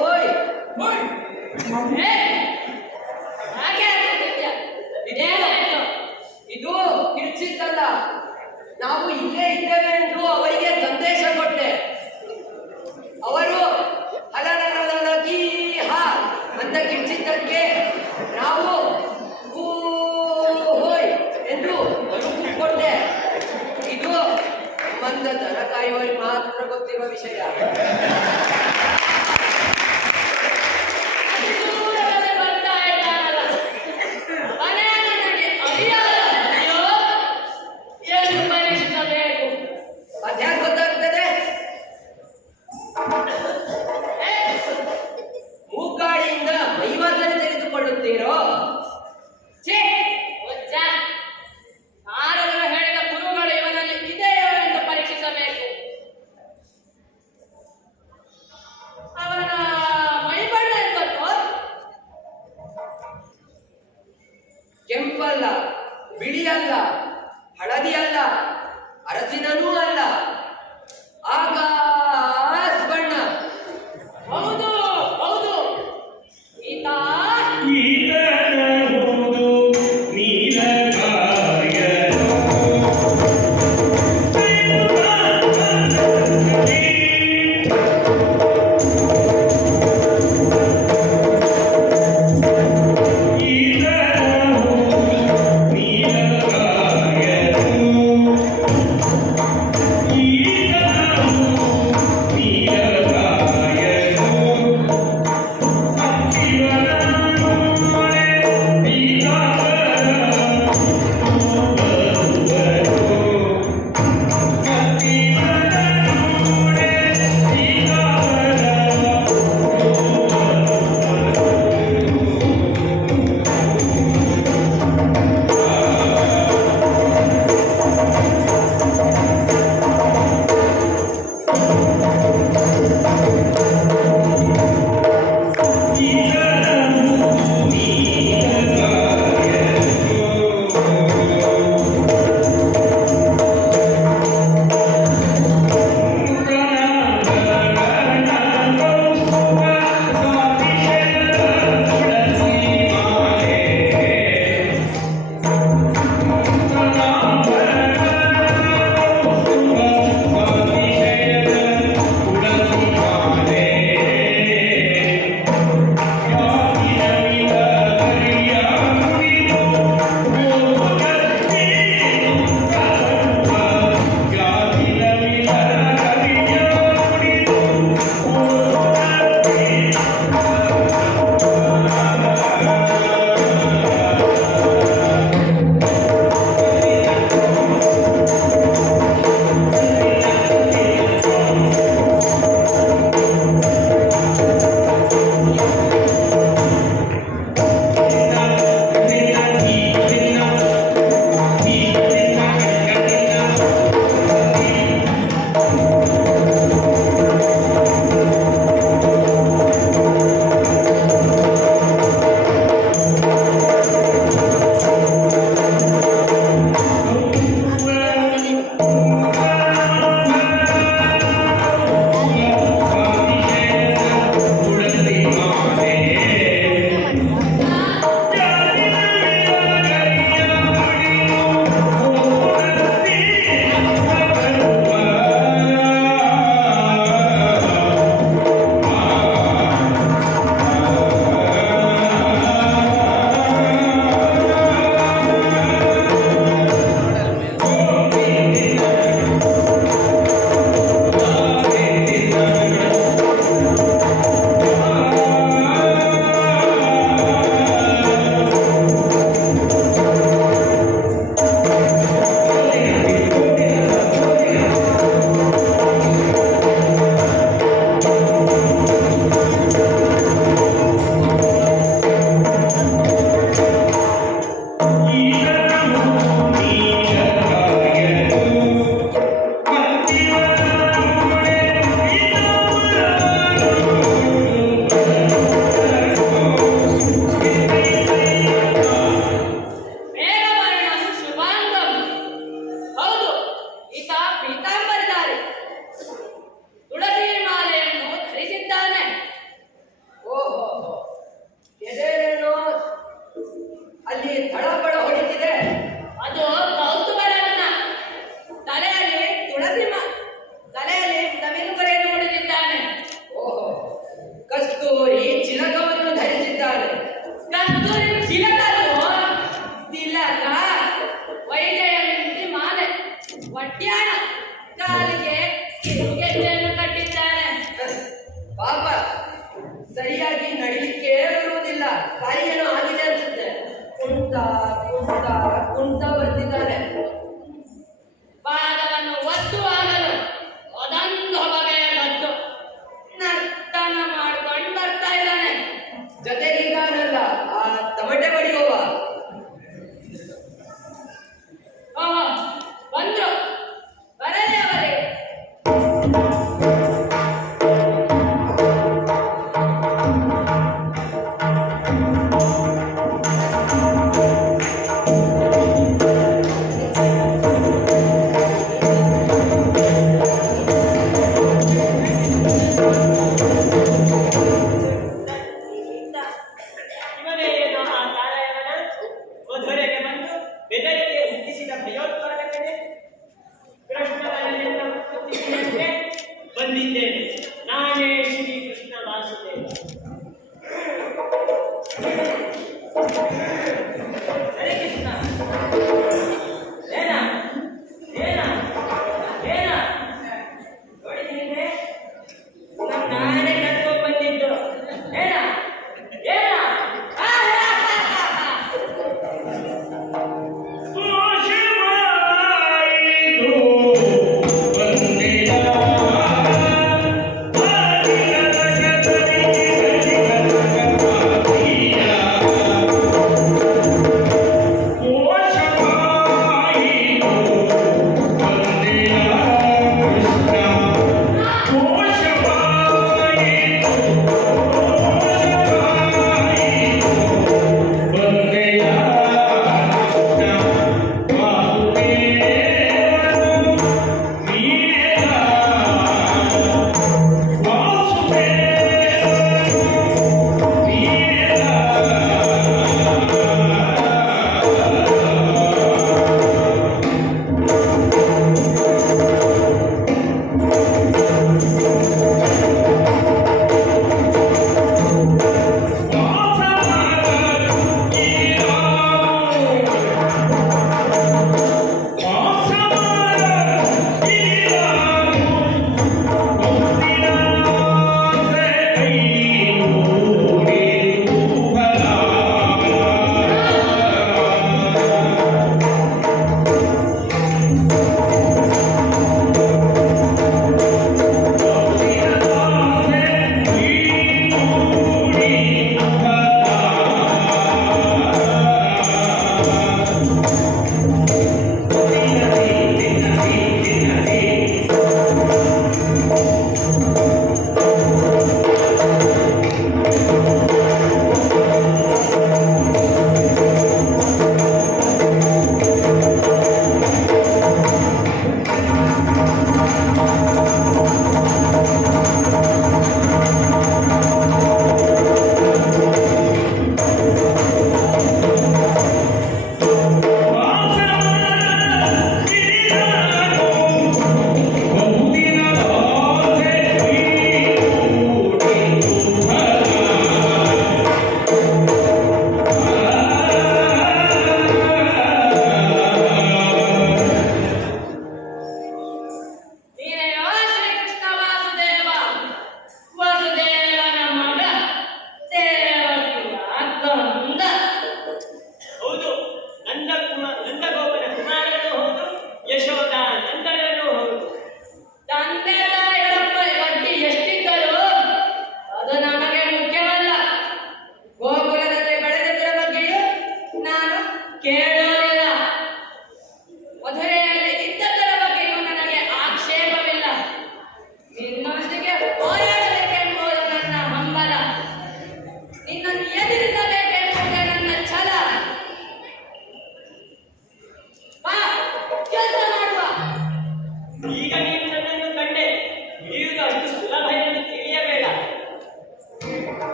ಹೋಯ್, ಹೋಯ್. ಏ, ಹಾಗೆ ಆಗ್ತಿದ್ಯಾ? ಇದೇನಾಯ್ತು? ಇದು ಕಿರ್ಚಿದ್ದಲ್ಲ. ನಾವು ಇಲ್ಲೇ ಇದ್ದೇವೆ ಎಂದು ಅವರಿಗೆ ಸಂದೇಶ ಕೊಟ್ಟೆ. ಅವರು ಹಲನಲನಲಗಿ ಹಾ ಅಂತ ಕಿರ್ಚಿದ್ದಕ್ಕೆ ನಾವು ಹೂ ಹೋಯ್ ಎಂದು ಕೊಟ್ಟೆ. ಇದು ಸಂಬಂಧ ದನ ಕಾಯುವವರಿಗೆ ಮಾತ್ರ ಗೊತ್ತಿರುವ ವಿಷಯ. ಅದ್ಯಾಕೆ ಗೊತ್ತಾಗ್ತದೆ? ಮೂಗಾಳಿಯಿಂದ ಮೈವಾಸನೆ ತೆಗೆದುಕೊಳ್ಳುತ್ತೀರೋ? ನಾರದರು ಹೇಳಿದ ಗುರುಗಳು ಇವನಲ್ಲಿ ಇದೆಯೋ ಎಂದು ಪರೀಕ್ಷಿಸಬೇಕು. ಸರಿಯಾಗಿ ನಡಿಲಿಕ್ಕೆ ಬರುವುದಿಲ್ಲ. ಕಾಯಿಯನ್ನು ಆಗಿದೆ ಅನ್ಸುತ್ತೆ. ಕುಂಟ ಬರ್ತಿದ್ದಾರೆ. ಪಾದವನ್ನು ಒತ್ತು ಆಗಲು ಅದೊಂದು ಬಗೆಯ ಗದ್ದು ನರ್ತನ ಮಾಡ್ಕೊಂಡು ಬರ್ತಾ ಇದ್ದಾನೆ. ಜೊತೆಗಿದ್ದಾನಲ್ಲ ಆ ತಮಟೆ ಬಡಿಯುವ. ಬಂದ್ರು, ಬರಲಿ ಅವರೇ.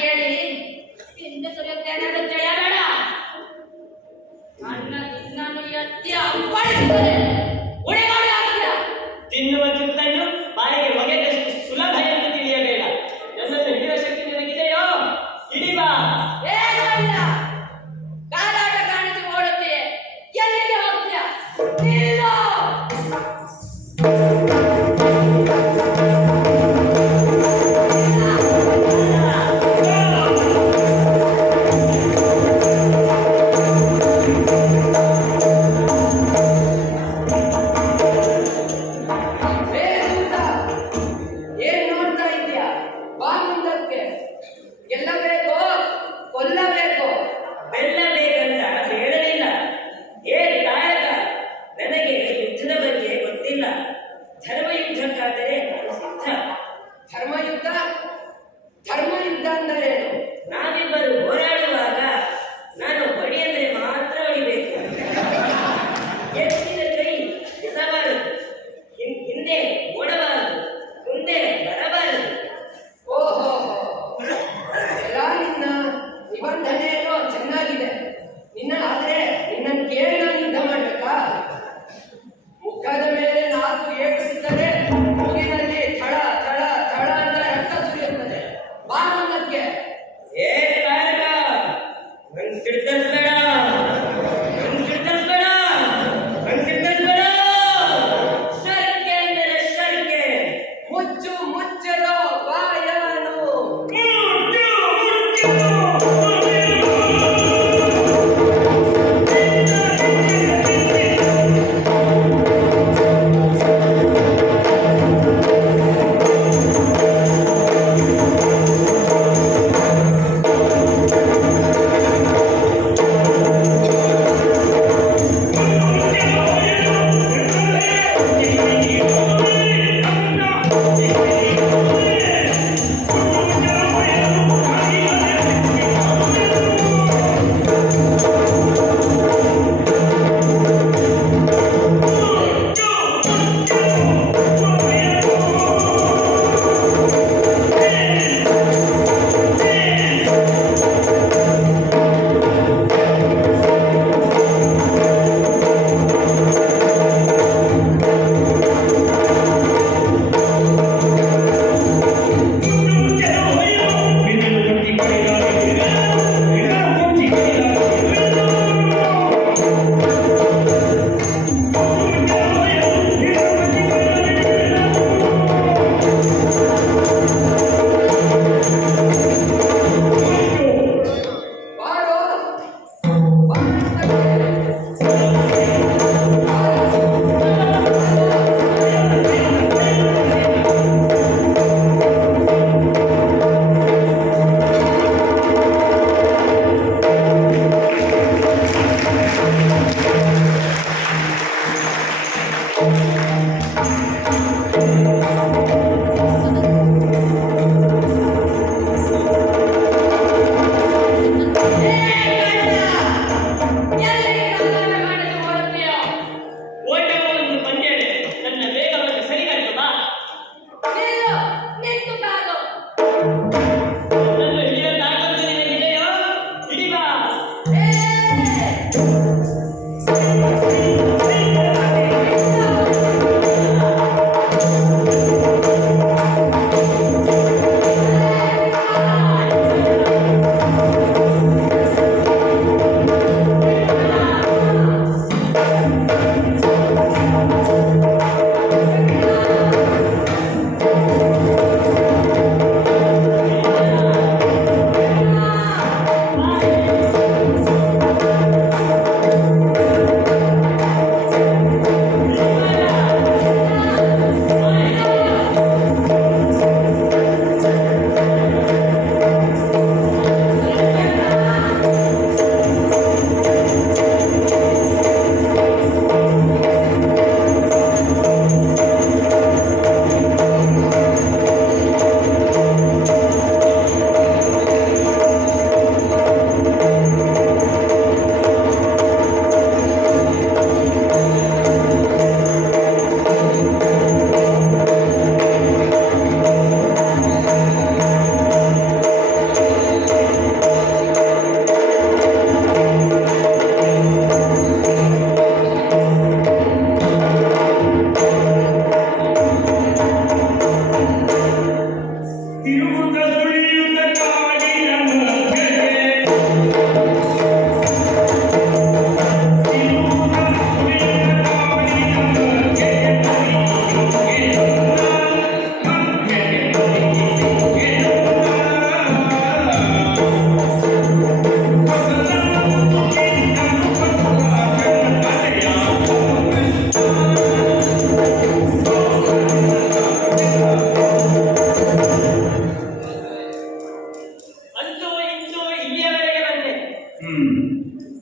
ಕೇಳಿ ಹಿಂದೆ ಸುರಿಯುತ್ತೇನೆ ಜಯ ಬೇಡ. ನಾನು ಎತ್ತಿ ಅಪ್ಪಳಿಸುತ್ತದೆ. ಉಳಿಗಾಡಿ ಆಗ್ತೀಯ. ತಿನ್ನುವ ಚಿತ್ತನ್ನು ಬಾಯಿಗೆ ಒಗೆದಷ್ಟು ಸುಲಭ ಎಂದು ತಿಳಿಯಬೇಡ. ನನ್ನನ್ನು ಹಿಡಿಯುವ ಶಕ್ತಿ ನಿನಗಿದೆಯೋ? ಹಿಡಿಬಾ. ಏನಿಲ್ಲ. ಕಾಲಾಟ ಕಾಣಿಸಿ ಓಡುತ್ತೀಯ. ಎಲ್ಲಿಗೆ ಹೋಗ್ತೀಯ? ನಿಲ್ಲು. ಏನ್ ನೋಡ್ತಾ ಇದೀಯ? ಬಾ ಮುಂದಕ್ಕೆ. ಗೆಲ್ಲಬೇಕು, ಕೊಲ್ಲಬೇಕು. ಬೆಲ್ಲಬೇಕಂತ ಹೇಳಲಿಲ್ಲ. ಹೇಳಿ ಕಾಯಕ. ನನಗೆ ಯುದ್ಧದ ಬಗ್ಗೆ ಗೊತ್ತಿಲ್ಲ. ಧರ್ಮಯುದ್ಧಕ್ಕಾದರೆ ನಾನು ಸಿದ್ಧ. ಧರ್ಮಯುದ್ಧ ಧರ್ಮಯುದ್ಧ ಅಂದರೇನು? ನಾವಿಬ್ಬರು ಹೋರಾಡುವಾಗ ನಾನು ಹೊಡೆಯಂದ್ರೆ ಮಾತ್ರ ಹೊಡಿಬೇಕು. ಎತ್ತಿದ ಕೈ ಬಿಸಬಾರದು. ಹಿಂದೆ ಓಡಬಾರದು. ಮುಂದೆ ಬರಬಾರದು. ಓಹೋ, ಎಲ್ಲ ನಿನ್ನ ನಿಬಂಧನೆಯೋ ಚೆನ್ನಾಗಿದೆ. ಆದ್ರೆ ನಿನ್ನನ್ನು ಕೇಳಿ ನಾನು ಯುದ್ಧ ಮಾಡ್ಬೇಕಾ? ಮುಖದ ಮೇಲೆ 4 ಏಟು ಬಿದ್ದರೆ ಮೂಗಿನಲ್ಲಿ ಥಳ ಥಳ ಥಳ ಅಂತ ರಕ್ತ ಸುರಿಯುತ್ತದೆ. ಬಾ ಮುಂದಕ್ಕೆ. ಏ ಕಾಯಕ, ನನ್ ಸಿಡ್ತರಿಸ್ಬೇಡ. ನನ್ ಸಿಡ್ತರಿಸ್ಬೇಡ. ನನ್ ಸಿಡ್ತರಿಸ್ಬೇಡ. ಶರ್ಕೆ ಅಂದರೆ ಶರ್ಕೆ. ಮುಚ್ಚು ಮುಚ್ಚಲು ಬಾಯನು. Thank you.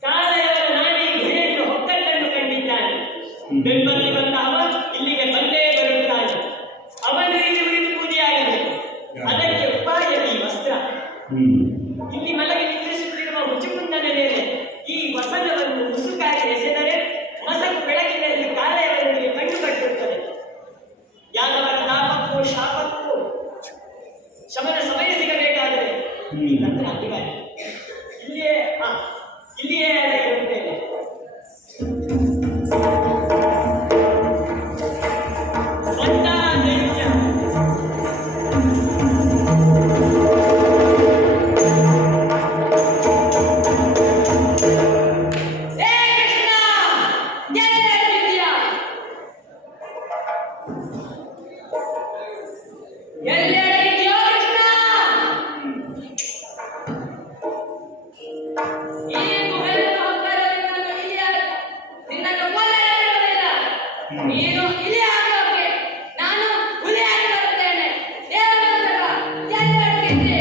ಕಾಲೆಯವರ ನಾಡಿ ಗುರಿಯನ್ನು ಹೊಕ್ಕಟ್ಟನ್ನು ಕಂಡಿದ್ದಾನೆ. ಬೆಂಬತ್ತಿ ಬಂದ ಅವ ಇಲ್ಲಿಗೆ ಬಂದೇ ಬರುತ್ತಾನೆ. ಅವನು ಇಲ್ಲಿ ಉಳಿದು ಬೂದಿಯಾಗಬೇಕು. ಅದಕ್ಕೆ ಉಪಾಯ ಈ ವಸ್ತ್ರ. ಇಲ್ಲಿ ಮಲಗಿ ನಿದ್ರಿಸುತ್ತಿರುವ ಮುಚುಕುಂದನ ಮೇಲೆ ಈ ವಸನವನ್ನು ಮುಸುಕಾಗಿ ಎಸೆದರೆ ಮಸಕು ಬೆಳಕಿನಲ್ಲಿ ಕಾಲೆಯವರಿಗೆ ಕಣ್ಣು ಕಟ್ಟುತ್ತದೆ. ಯಾದವರ ತಾಪಕ್ಕೂ ಶಾಪಕ್ಕೂ ಶಮನ ಸಮಯ ಸಿಗಬೇಕಾದರೆ ಈ ತಂತ್ರ ಅನಿವಾರ್ಯ. ಇಲ್ಲಿಯೇ ಇರುತ್ತೇನೆ. ನೀನು ಇಲ್ಲಿ ಆಗೋಕೆ ನಾನು ಹುಲಿಯಾಗಿ ಬರುತ್ತೇನೆ. ದೇವರ ಎಲ್ಲರಿಗಿದ್ದೆ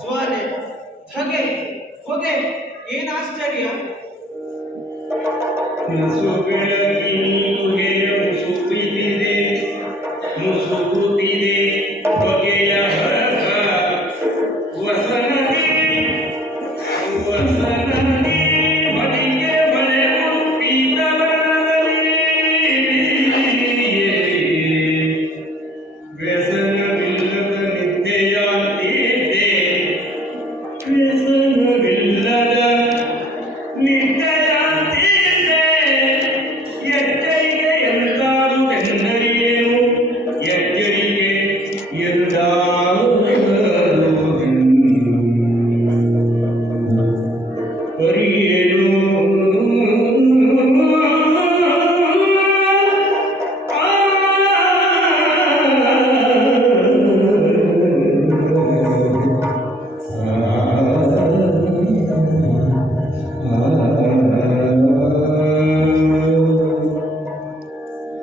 ಜ್ವಾಲೆ, ಧಗೆ, ಹೊಗೆ, ಏನ್ ಆಶ್ಚರ್ಯ! ಮುಸು ಬೆಳಗಿನ ಮುಸುತ್ತಿದೆ, ಮುಸುಗುತ್ತಿದೆ ಹೊಗೆಯ ಹರಸ. ವಸನದಿ ವಸನದಿ ಮಡಿಗೆ ಮಳೆಯು ಪೀತವನದಲ್ಲಿ ವ್ಯಸನವಿಲ್ಲದ ನಿದ್ದೆಯಾಗ್ತಿದೆ, ವ್ಯಸನವಿಲ್ಲದ ನಿದ್ದೆಯಾಗ್ತಿದೆ. ಎಚ್ಚರಿಕೆ ಎಂದಾರುವೆಂದರಿಯೇನು, ಎಚ್ಚರಿಕೆ ಪರಿಯೇನು.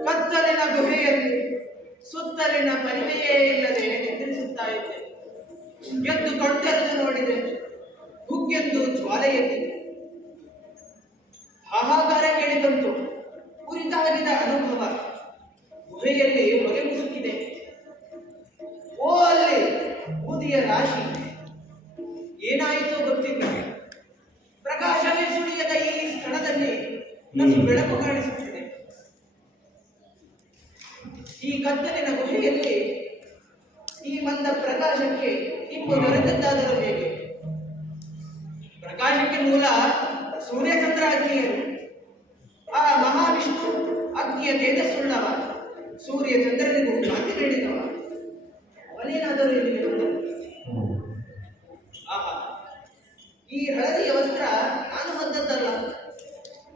ಕತ್ತಲಿನ ಗುಹೆಯಲ್ಲಿ ಸುತ್ತಲಿನ ಪರಿವೆಯೇ ಇಲ್ಲದೆ ನಿದ್ರಿಸುತ್ತಾ ಇದ್ದೆ. ಎದ್ದು ಕಣ್ಣೆರೆದು ನೋಡಿದೆ, ಹುಗ್ಗೆಂದು ಜ್ವಾಲೆಯಲ್ಲಿ ಹಾಹಾಕಾರ ಕೇಳಿಬಂತು. ಕುರಿತಾಗಿದ ಅನುಭವ. ಗುಹೆಯಲ್ಲಿ ಹೊಗೆ ಮುಸುಕಿದೆ. ಓ ಅಲ್ಲಿ ಬೂದಿಯ ರಾಶಿ. ಏನಾಯಿತೋ ಗೊತ್ತಿಲ್ಲ. ಪ್ರಕಾಶವೇ ಸುಳಿಯದ ಈ ಸ್ಥಳದಲ್ಲಿ ನಸು ಬೆಳಕು ಕಾಣಿಸುತ್ತಿದೆ. ಈ ಕತ್ತಲಿನ ಗುಹೆಯಲ್ಲಿ ಈ ಮಂದ ಪ್ರಕಾಶಕ್ಕೆ ಇಂಬು ದೊರೆತದ್ದಾದರೂ ಹೇಗೆ? ಪ್ರಕಾಶಕ್ಕೆ ಮೂಲ ಸೂರ್ಯಚಂದ್ರ ಅಗ್ನಿಯರು. ಆ ಮಹಾವಿಷ್ಣು ಅಗ್ನಿಯ ತೇಜಸ್ಸುಳ್ಳವ, ಸೂರ್ಯ ಚಂದ್ರನಿಗೂ ಕಾಂತಿ ನೀಡಿದವ. ಅವನೇನಾದರೂ ಇಲ್ಲಿಗೆ ಬಂದನು. ಆಹಾ, ಈ ಹಳದಿಯ ವಸ್ತ್ರ ನಾನು ಹೊಂದದ್ದಲ್ಲ.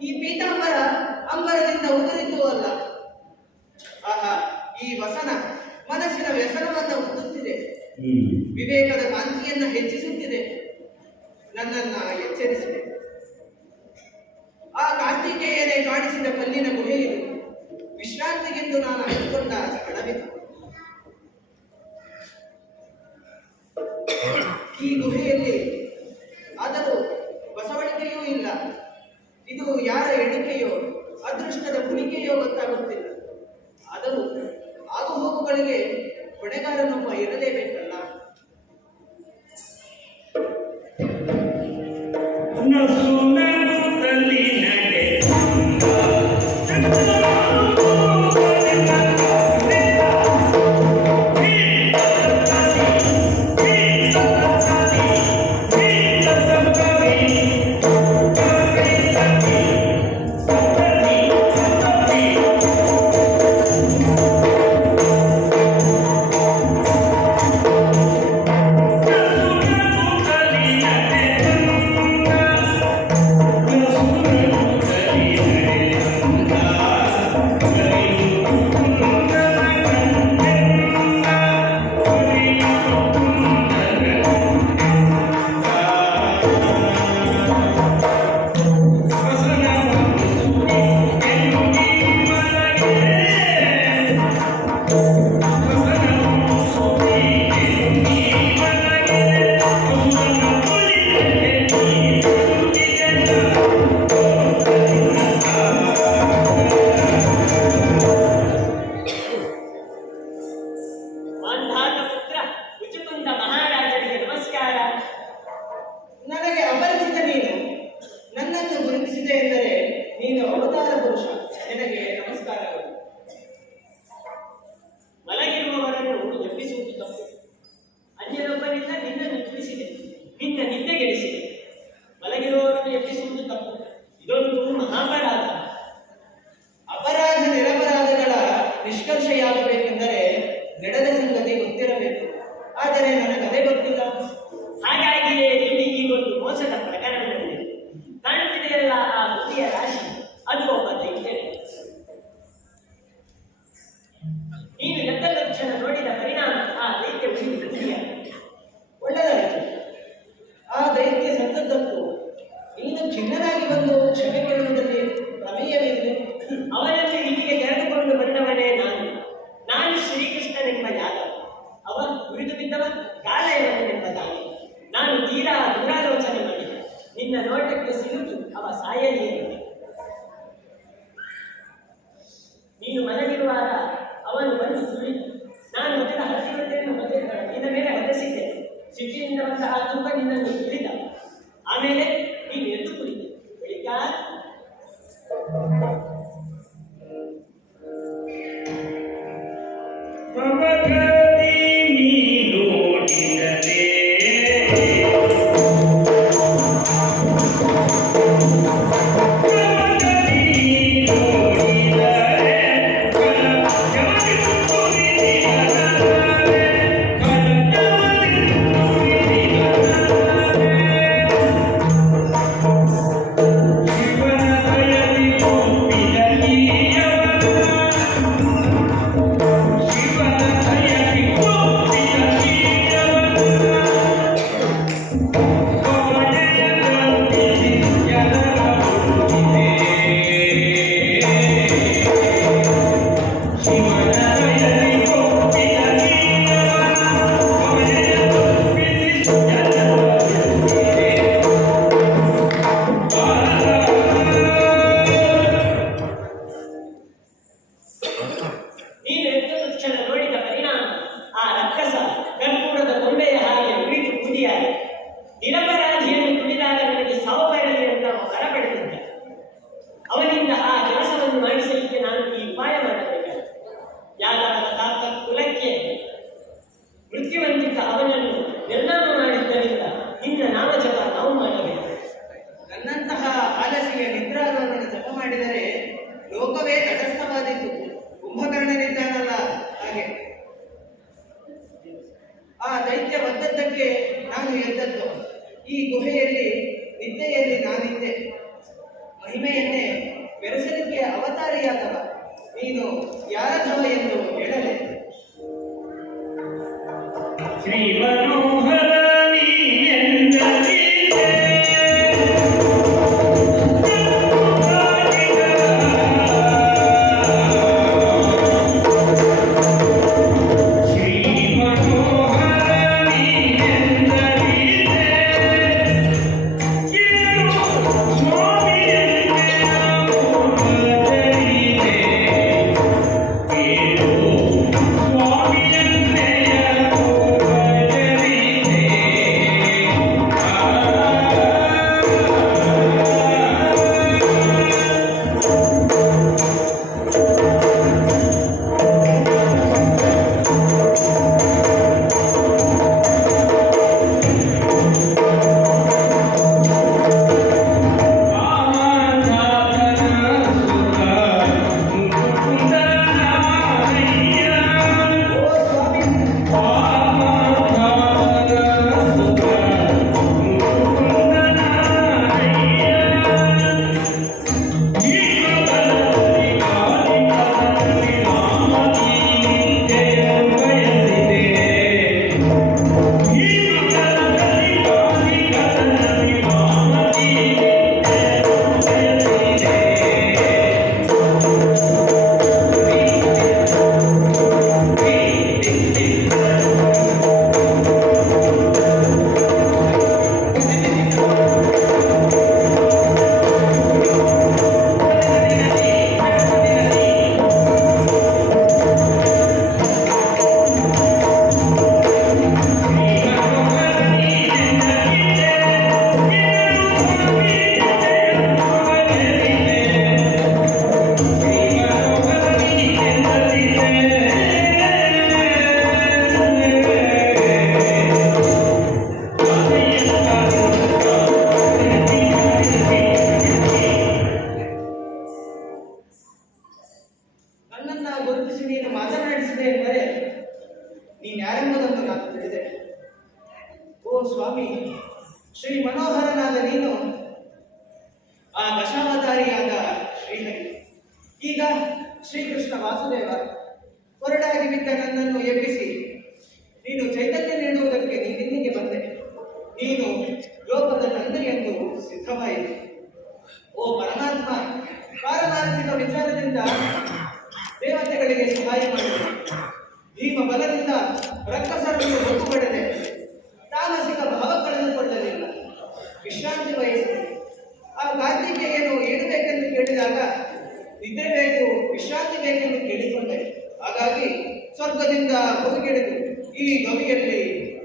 ಈ ಪೀತಾಂಬರ ಅಂಬರದಿಂದ ಉದುರಿದ್ದೂ ಅಲ್ಲ. ಆಹಾ, ಈ ವಸನ ಮನಸ್ಸಿನ ವ್ಯಸನವನ್ನು ಹೊಂದುತ್ತಿದೆ, ವಿವೇಕದ ಕಾಂತಿಯನ್ನು ಹೆಚ್ಚಿಸುತ್ತಿದೆ, ನನ್ನನ್ನ ಎಚ್ಚರಿಸಿದೆ. ಆ ಕಾರ್ತಿಕೇಯನೇ ಕಾಣಿಸಿದ ಕಲ್ಲಿನ ಗುಹೆ ಇದು. ವಿಶ್ರಾಂತಿಗೆಂದು ನಾನು ಅಂದುಕೊಂಡ ಸ್ಥಳವಿದು. ಈ ಗುಹೆಯಲ್ಲಿ ಆದರೂ ಬಸವಣಿಗೆಯೂ ಇಲ್ಲ. ಇದು ಯಾರ ಎಣಿಕೆಯೋ ಅದೃಷ್ಟದ ಕುಣಿಕೆಯೋ ಗೊತ್ತಾಗುತ್ತಿಲ್ಲ. ಆದರೂ ಆಗು ಹೋಗುಗಳಿಗೆ ಹೊಣೆಗಾರನೊಬ್ಬ ಇರಲೇಬೇಕಲ್ಲ. ನನಗೆ ಅಪರಿಚಿತ ನೀನು. ನನ್ನನ್ನು ಗುರುತಿಸಿದೆ ಎಂದರೆ ನೀನು ಅವತಾರ ಪುರುಷ. ನಿನಗೆ ನಮಸ್ಕಾರಗಳು. ಮಲಗಿರುವವರನ್ನು ಎಬ್ಬಿಸುವುದು ತಪ್ಪು. ಅನ್ಯರೊಬ್ಬರಿಂದ ನಿನ್ನನ್ನು ತಿಳಿಸಿದೆ, ನಿನ್ನ ನಿದ್ದೆಗೆಡಿಸಿದೆ. ಮಲಗಿರುವವರನ್ನು ಎಬ್ಬಿಸುವುದು ತಪ್ಪು. ಇದೊಂದು ಮಹಾಪರಾಧ. ಅಪರಾಧ ನಿರಪರಾಧಗಳ ನಿಷ್ಕರ್ಷೆಯಾಗಬೇಕೆಂದರೆ ನಡೆದ ಸಂಗತಿ ಗೊತ್ತಿರಬೇಕು. ಆದರೆ ನನಗದೇ ಗೊತ್ತಿಲ್ಲ. ಹಾಗಾಗಿಯೇ ಇಲ್ಲಿ ಈ ಒಂದು ಮೋಸದ ಪ್ರಕರಣ ನಡೆದಿದೆ. ಕಾಣುತ್ತಿದೆಯಲ್ಲ ಆ ಬುದ್ಧಿಯ ರಾಶಿ, ಅದು ಒಬ್ಬ ದೈತ್ಯ. ನೀನು ಎದ್ದ ತಕ್ಷಣ ನೋಡಿದ ಪರಿಣಾಮ ಆ ದೈತ್ಯ ಬುದ್ಧಿಯ ಒಳ್ಳೆದಾಯಿತು. ಆ ದೈತ್ಯ ಸತ್ತದ್ದಕ್ಕೂ ಇನ್ನು ಖಿನ್ನನಾಗಿ ಬಂದು ಕ್ಷಮೆ ಕೇಳುವುದರಲ್ಲಿ ಪ್ರಮೇಯವೇನು? ಅವನನ್ನು ಇಲ್ಲಿಗೆ ಕರೆದುಕೊಂಡು ಬಂದವನೇ ನಾನು ಶ್ರೀಕೃಷ್ಣನೆಂಬ ಯಾದವ, ಅವ ಉರಿದು ಬಿದ್ದವ ಕಾಲಯವನೆಂಬ ದಾನಿ. ನಾನು ತೀರಾ ದುರಾಲೋಚನೆ ಮಾಡಿದೆ. ನಿನ್ನ ನೋಟಕ್ಕೆ ಸಿಲುಕಿ ಅವ ಸಾಯಲಿಯೇ. ನೀನು ಮಲಗಿರುವಾಗ ಅವನು ಬಂದು ಸುಳಿದು ನಾನು ಮೊದಲ ಹಸಿರುತ್ತೇನೆ ನಿನ್ನ ಮೇಲೆ ಹೊರಸಿದ್ದೆ. ಸಿಟ್ಟಿನಿಂದ ಬಂದ ಆ ತುಂಬ ನಿನ್ನನ್ನು ತುಳಿದ. ಆಮೇಲೆ ನೀನು ಎದ್ದು ಕುಳಿತೆ. ಬಳಿಕ ಮೃತ್ಯುವಂತಿದ್ದ ಅವನನ್ನು ನಿರ್ನಾಮ ಮಾಡಿದ್ದರಿಂದ ನಿನ್ನ ನಾಮಜಪ ನಾವು ಮಾಡಬೇಕು. ನನ್ನಂತಹ ಆಲಸಿಯ ನಿದ್ರಾರೋಹಣ ಜಪ ಮಾಡಿದರೆ ಲೋಕವೇ ತಟಸ್ಥವಾದೀತು. ಕುಂಭಕರ್ಣನಿದ್ದಾನಲ್ಲ ಹಾಗೆ. ಆ ದೈತ್ಯ ಬಂದದ್ದಕ್ಕೆ ನಾನು ಎದ್ದದ್ದು. ಈ ಗುಹೆಯಲ್ಲಿ ನಿದ್ದೆಯಲ್ಲಿ ನಾನಿದ್ದೆ. ಮಹಿಮೆಯನ್ನೇ ಬೆರೆಸಲಿಕ್ಕೆ ಅವತಾರಿಯಾದವ ನೀನು ಯಾರಧವ ಎಂದು ಹೇಳಲೆ. ಶ್ರೀ ಮನೋಹರ ನೀನೆಂದರಿದೆ. ಶ್ರೀ ಮನೋಹರ ನೀನೆಂದರಿದೆ. ಕೇಳು ಸ್ವಾಮಿಯಂತೆ ನಾವು ಭಜರಿದೆ. ಕೇಳು ಸ್ವಾಮಿಯಂತೆ ನಾವು ಭಜರಿದೆ. ಓ ಸ್ವಾಮಿ, ನನ್ನನ್ನ ಗುರುತಿಸಿ ನೀನು ಮಾತನಾಡಿಸಿದೆ ಎಂದರೆ ನೀನು ಯಾರೆಂಬುದನ್ನು ನಾನು ತಿಳಿದೆ. ಓ ಸ್ವಾಮಿ, ಶ್ರೀ ಮನೋಹರನಾದ ನೀನು ಆ ದಶಾವತಾರಿಯಾದ ಶ್ರೀಹರಿ. ಈಗ ಶ್ರೀಕೃಷ್ಣ ವಾಸುದೇವ ಹೊರಡಾಗಿ ಬಿದ್ದ ನನ್ನನ್ನು ಎಬ್ಬಿಸಿ ನೀನು ಚೈತನ್ಯ ನೀಡುವುದಕ್ಕೆ ನೀನಿಲ್ಲಿಗೆ ಬಂದೆ. ನೀನು ಲೋಕದ ತಂದೆ ಎಂದು ಸಿದ್ಧವಾಯಿತು. ಓ ಪರಮಾತ್ಮ, ಪಾರಮಾರ್ಥಿಕ ವಿಚಾರದಿಂದ ದೇವತೆಗಳಿಗೆ ಸಹಾಯ ಮಾಡಿದೆ. ಭೀಮ ಬಲದಿಂದ ರಕ್ಕಸರನ್ನು ಒತ್ತು ಪಡೆದೆ. ತಾಮಸಿಕ ಭಾವ ಕಳೆದುಕೊಳ್ಳಲಿಲ್ಲ, ವಿಶ್ರಾಂತಿ ವಹಿಸಿದೆ. ಆ ಕಾರ್ತಿಕೇಯನು ಏನು ಬೇಕೆಂದು ಕೇಳಿದಾಗ ನಿದ್ರೆ ಬೇಕು, ವಿಶ್ರಾಂತಿ ಬೇಕೆಂದು ಕೇಳಿಕೊಂಡೆ. ಹಾಗಾಗಿ ಸ್ವರ್ಗದಿಂದ ಹೊರಗಿಳಿದು ಈ ಗವಿಯಲ್ಲಿ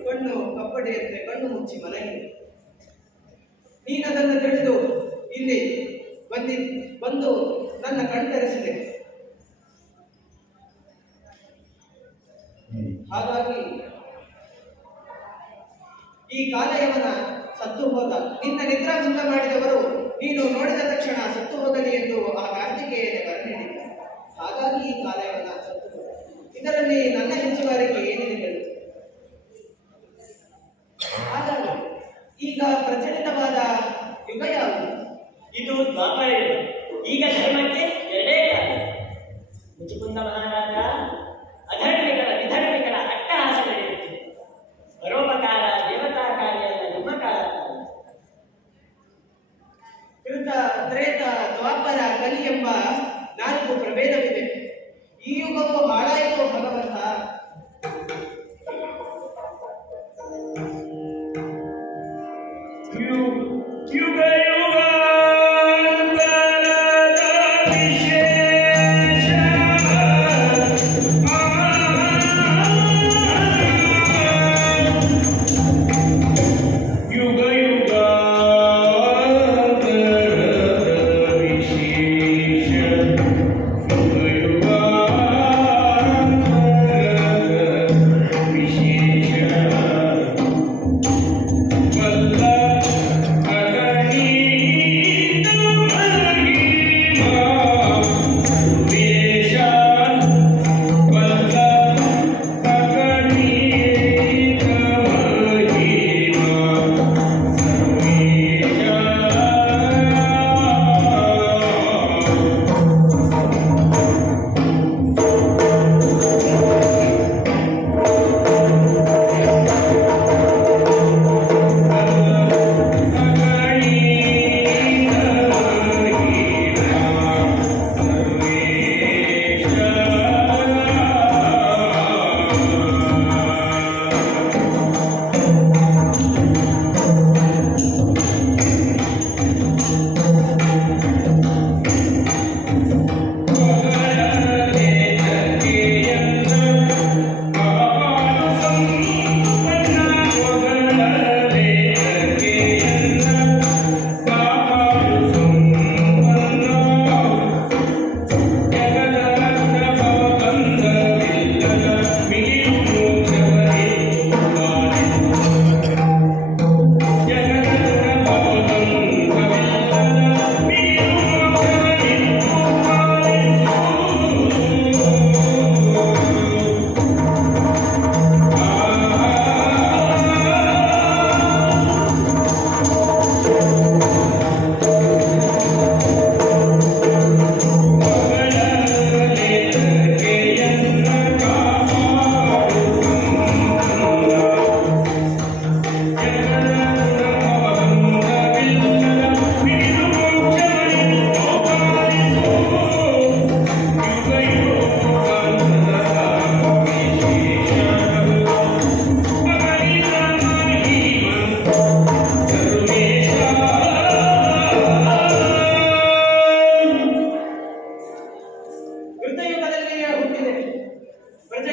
ಕಣ್ಣು ಕಪ್ಪಡಿಯಂತೆ ಕಣ್ಣು ಮುಚ್ಚಿ ಮಲಗಿದೆ. ನೀನದನ್ನು ತಿಳಿದು ಇಲ್ಲಿ ಬಂದು ನನ್ನ ಕಣ್ತರಿಸಿದೆ. ಹಾಗಾಗಿ ಈ ಕಾಲಯವನ ಸತ್ತು ಹೋದ. ನಿನ್ನ ನಿದ್ರಾಭಂಗ ಮಾಡಿದವರು ನೀನು ನೋಡಿದ ತಕ್ಷಣ ಸತ್ತು ಹೋಗಲಿ ಎಂದು ಆ ಕಾರ್ತಿಕೇಯನೇ ವರ ನೀಡಿದ್ದ. ಹಾಗಾಗಿ ಈ ಕಾಲಯವನ ಸತ್ತು ಹೋದ. ಇದರಲ್ಲಿ ನನ್ನ ಹೆಚ್ಚುಗಾರಿಕೆ ಏನಿದೆ ಹೇಳು? ಹಾಗಾಗಿ ಈಗ ಪ್ರಚಲಿತವಾದ ಯುಗ ಯಾವುದು? ಇದು ದ್ವಾಪರ ಯುಗ. ಈಗ ಧರ್ಮಕ್ಕೆ ಎರಡೇ ಕಾಲ. ಮುಚುಕುಂದ ಮಹಾರಾಜ ಅಧರ್ಮಿಕರ ವಿಧರ್ಮಿಕರ ಅಟ್ಟಹಾಸ ನಡೆಯುತ್ತಿದೆ. ಪರೋಪಕಾರ ದೇವತಾ ಕಾರ್ಯ ಎಲ್ಲ ನಿಮ್ಮ ಕಾಲ. ಕೃತ, ತ್ರೇತ, ದ್ವಾಪರ, ಕಲಿ ಎಂಬ 4 ಪ್ರಭೇದವಿದೆ. ಈ ಯುಗವು ಹಾಳಾಯಿತು ಭಗವಂತ.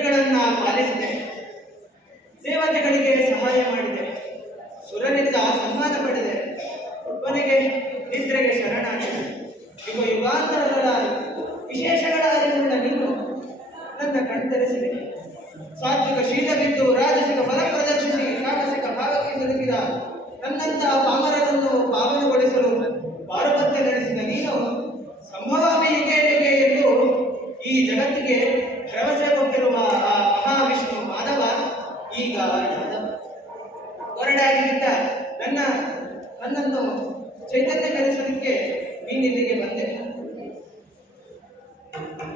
ಯಜ್ಞಗಳನ್ನ ಪಾಲಿಸಿದೆ, ದೇವತೆಗಳಿಗೆ ಸಹಾಯ ಮಾಡಿದೆ, ಸುರರಿಂದ ಸನ್ಮಾನ ಪಡೆದೆ, ಒಬ್ಬನಿಗೆ ನಿದ್ರೆಗೆ ಶರಣಾಗಿದೆ. ಯುಗ ಯುಗಾಂತರಗಳ ವಿಶೇಷಗಳ ಅರಿವುಳ್ಳ ನೀನು ನನ್ನ ಕಣ್ತರಿಸಿದೆ. ಸಾತ್ವಿಕ ಶೀಲ ಬಿದ್ದು ರಾಜಸಿಕ ಬಲ ಪ್ರದರ್ಶಿಸಿ ತಾಮಸಿಕ ಭಾಗಕ್ಕೆ ಸಿಲುಕಿದ ನನ್ನಂತಹ ಪಾಮರರನ್ನು ಪಾವನಗೊಳಿಸಲು ಪಾರುಪತ್ಯ ನಡೆಸಿದ ನೀನು ಸಂಭವಾಮಿ ಯುಗೆ ಯುಗೆ ಎಂದು ಈ ಜಗತ್ತಿಗೆ ಭರವಸೆ ಕೊಟ್ಟಿರುವ ಆ ಮಹಾವಿಷ್ಣು ಮಾಧವ ಈಗ ಯಾದವ. ಹೊರಡಾಗಿ ಬಿದ್ದ ನನ್ನನ್ನು ಚೈತನ್ಯಗೊಳಿಸಲಿಕ್ಕೆ ನೀನಿಲ್ಲಿಗೆ ಬಂದೆ.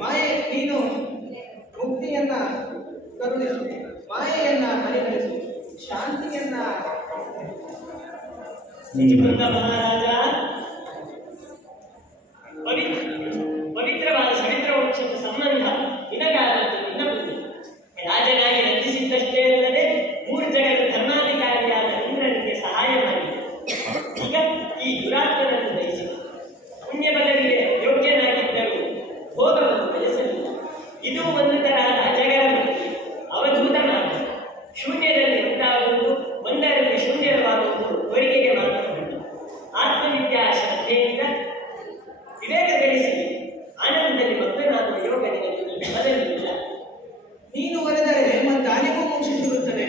ಮಾಯೆ ನೀನು ಮುಕ್ತಿಯನ್ನ ಕರುಣಿಸು, ಮಾಯೆಯನ್ನ ಪರಿಹರಿಸು, ಶಾಂತಿಯನ್ನ ನಿಜಕೃತ ಮಹಾರಾಜ ಪವಿತ್ರವಾದ ಸವಿತ್ರ ವೃಕ್ಷದ ಸಂಬಂಧ ನಿನಗಾದಂತೆ ನಿನ್ನ ಬುದ್ಧಿ ರಾಜನಾಗಿ ರಚಿಸಿದ್ದಷ್ಟೇ ಅಲ್ಲದೆ 3 ಜಗದ ಧರ್ಮಾಧಿಕಾರಿಯಾದ ಇಂದ್ರನಿಗೆ ಸಹಾಯ ಮಾಡಿದೆ. ಈಗ ಈ ದುರಾತ್ಮನನ್ನು ದಯಿಸಿ ಪುಣ್ಯ ಬದಲಿಗೆ ಯೋಗ್ಯನಾಗಿದ್ದರೂ ಭೋಗವನ್ನು ಬಯಸಲಿಲ್ಲ. ಇದು ಒಂದು ತರಹದ ಅಜಗರ ಮುಕ್ತಿ, ಅವಧೂತ ಮಾರ್ಗ. ಶೂನ್ಯದಲ್ಲಿ ಉಂಟಾಗುವುದು, ಒಂದರಲ್ಲಿ ಶೂನ್ಯವಾಗುವುದು ಕೋರಿಕೆಗೆ ಮಾತ್ರ ಉಂಟು. ಆತ್ಮವಿದ್ಯಾ ಶ್ರದ್ಧೆಯಿಂದ ವಿವೇಕ ಗಳಿಸಿ ಆನಂದದಲ್ಲಿ ಮಗ್ನನಾಗುವ ಯೋಗ ನಿನಗೆ ಬದಲಿಲ್ಲ. ನೀನು ಒಲಿದರೆ ಮತ್ತಾನಿಗೂ ಮೋಕ್ಷ ಸಿಗುತ್ತದೆ,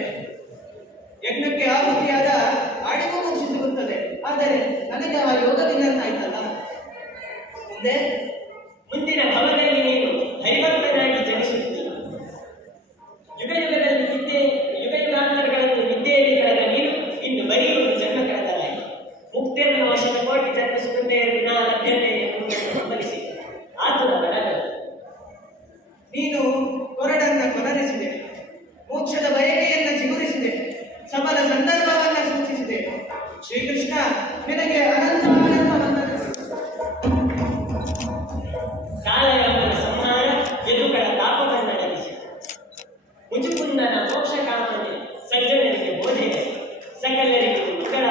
ಯಜ್ಞಕ್ಕೆ ಆಹುತಿಯಾದ ಆಡಿಗೂ ಮೋಕ್ಷ ಸಿಗುತ್ತದೆ. ಆದರೆ ನನಗೆ ಆ ಯೋಗವಿಲ್ಲಂತಾಯ್ತಲ್ಲ. ಮುಂದಿನ ಭವದಲ್ಲಿ ನೀನು ಹರಿಭಕ್ತನಾಗಿ ಜನಿಸುತ್ತೀಯ. ಯುಗಯುಗಾಂತರಗಳನ್ನು ವಿದ್ಯೆಯಲ್ಲಿ ಕಳೆದ ನೀನು ಇನ್ನು ಬರೀ ಒಂದು ಜನ್ಮ ಕಳೆದಲ್ಲ. ಮುಕ್ತಿಯನ್ನು ವಶದ ಕೋಟಿ ಜನ್ಮ ಸುಗಂಧೆ ವಿನಾ ಲಭ್ಯತೆ ಎಂಬುದನ್ನು ಗಮನಿಸಿ ಆತುರ ಬರಲ್ಲ. ನೀನು ಕೊರಡನ್ನ ಕೊನರಿಸಿದೆ, ಮೋಕ್ಷದ ಬಯಕೆಯನ್ನ ಚಿಗುರಿಸಿದೆ, ಸಫಲ ಸಂದರ್ಭವನ್ನ ಸೂಚಿಸಿದೆ. ಶ್ರೀಕೃಷ್ಣ ನಿನಗೆ ಅನಂತ ಕಾಲಯಮನ ಸಂಹಾರ, ಯದುಗಳ ತಾಪವನ್ನು ನಡೆಸಿ ಮುಜುಕುಂದನ ಮೋಕ್ಷ ಕಾಮನೆ ಸಜ್ಜನರಿಗೆ ಬೋಧೆ, ಸಕಲರಿಗೂ ಉತ್ತರ.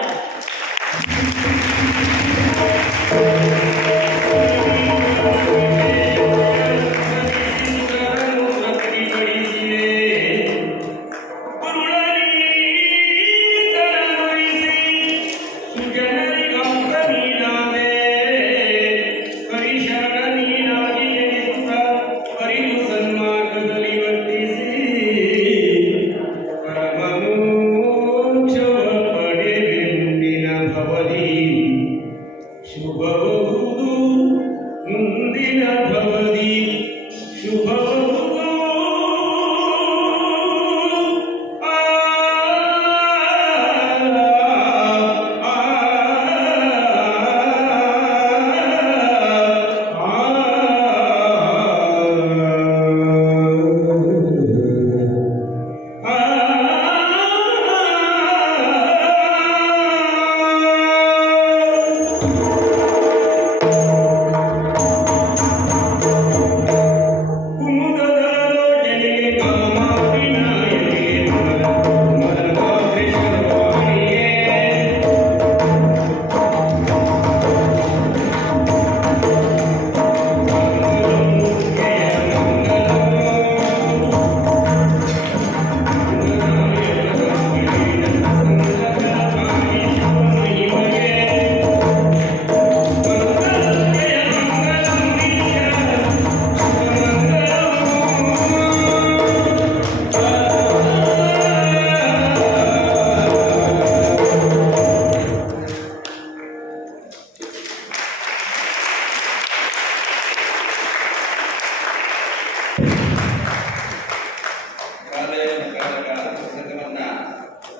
ಶುಭಬಹುದು ಮುಂದಿನ ಭವದಿ ಶುಭಬಹುದು.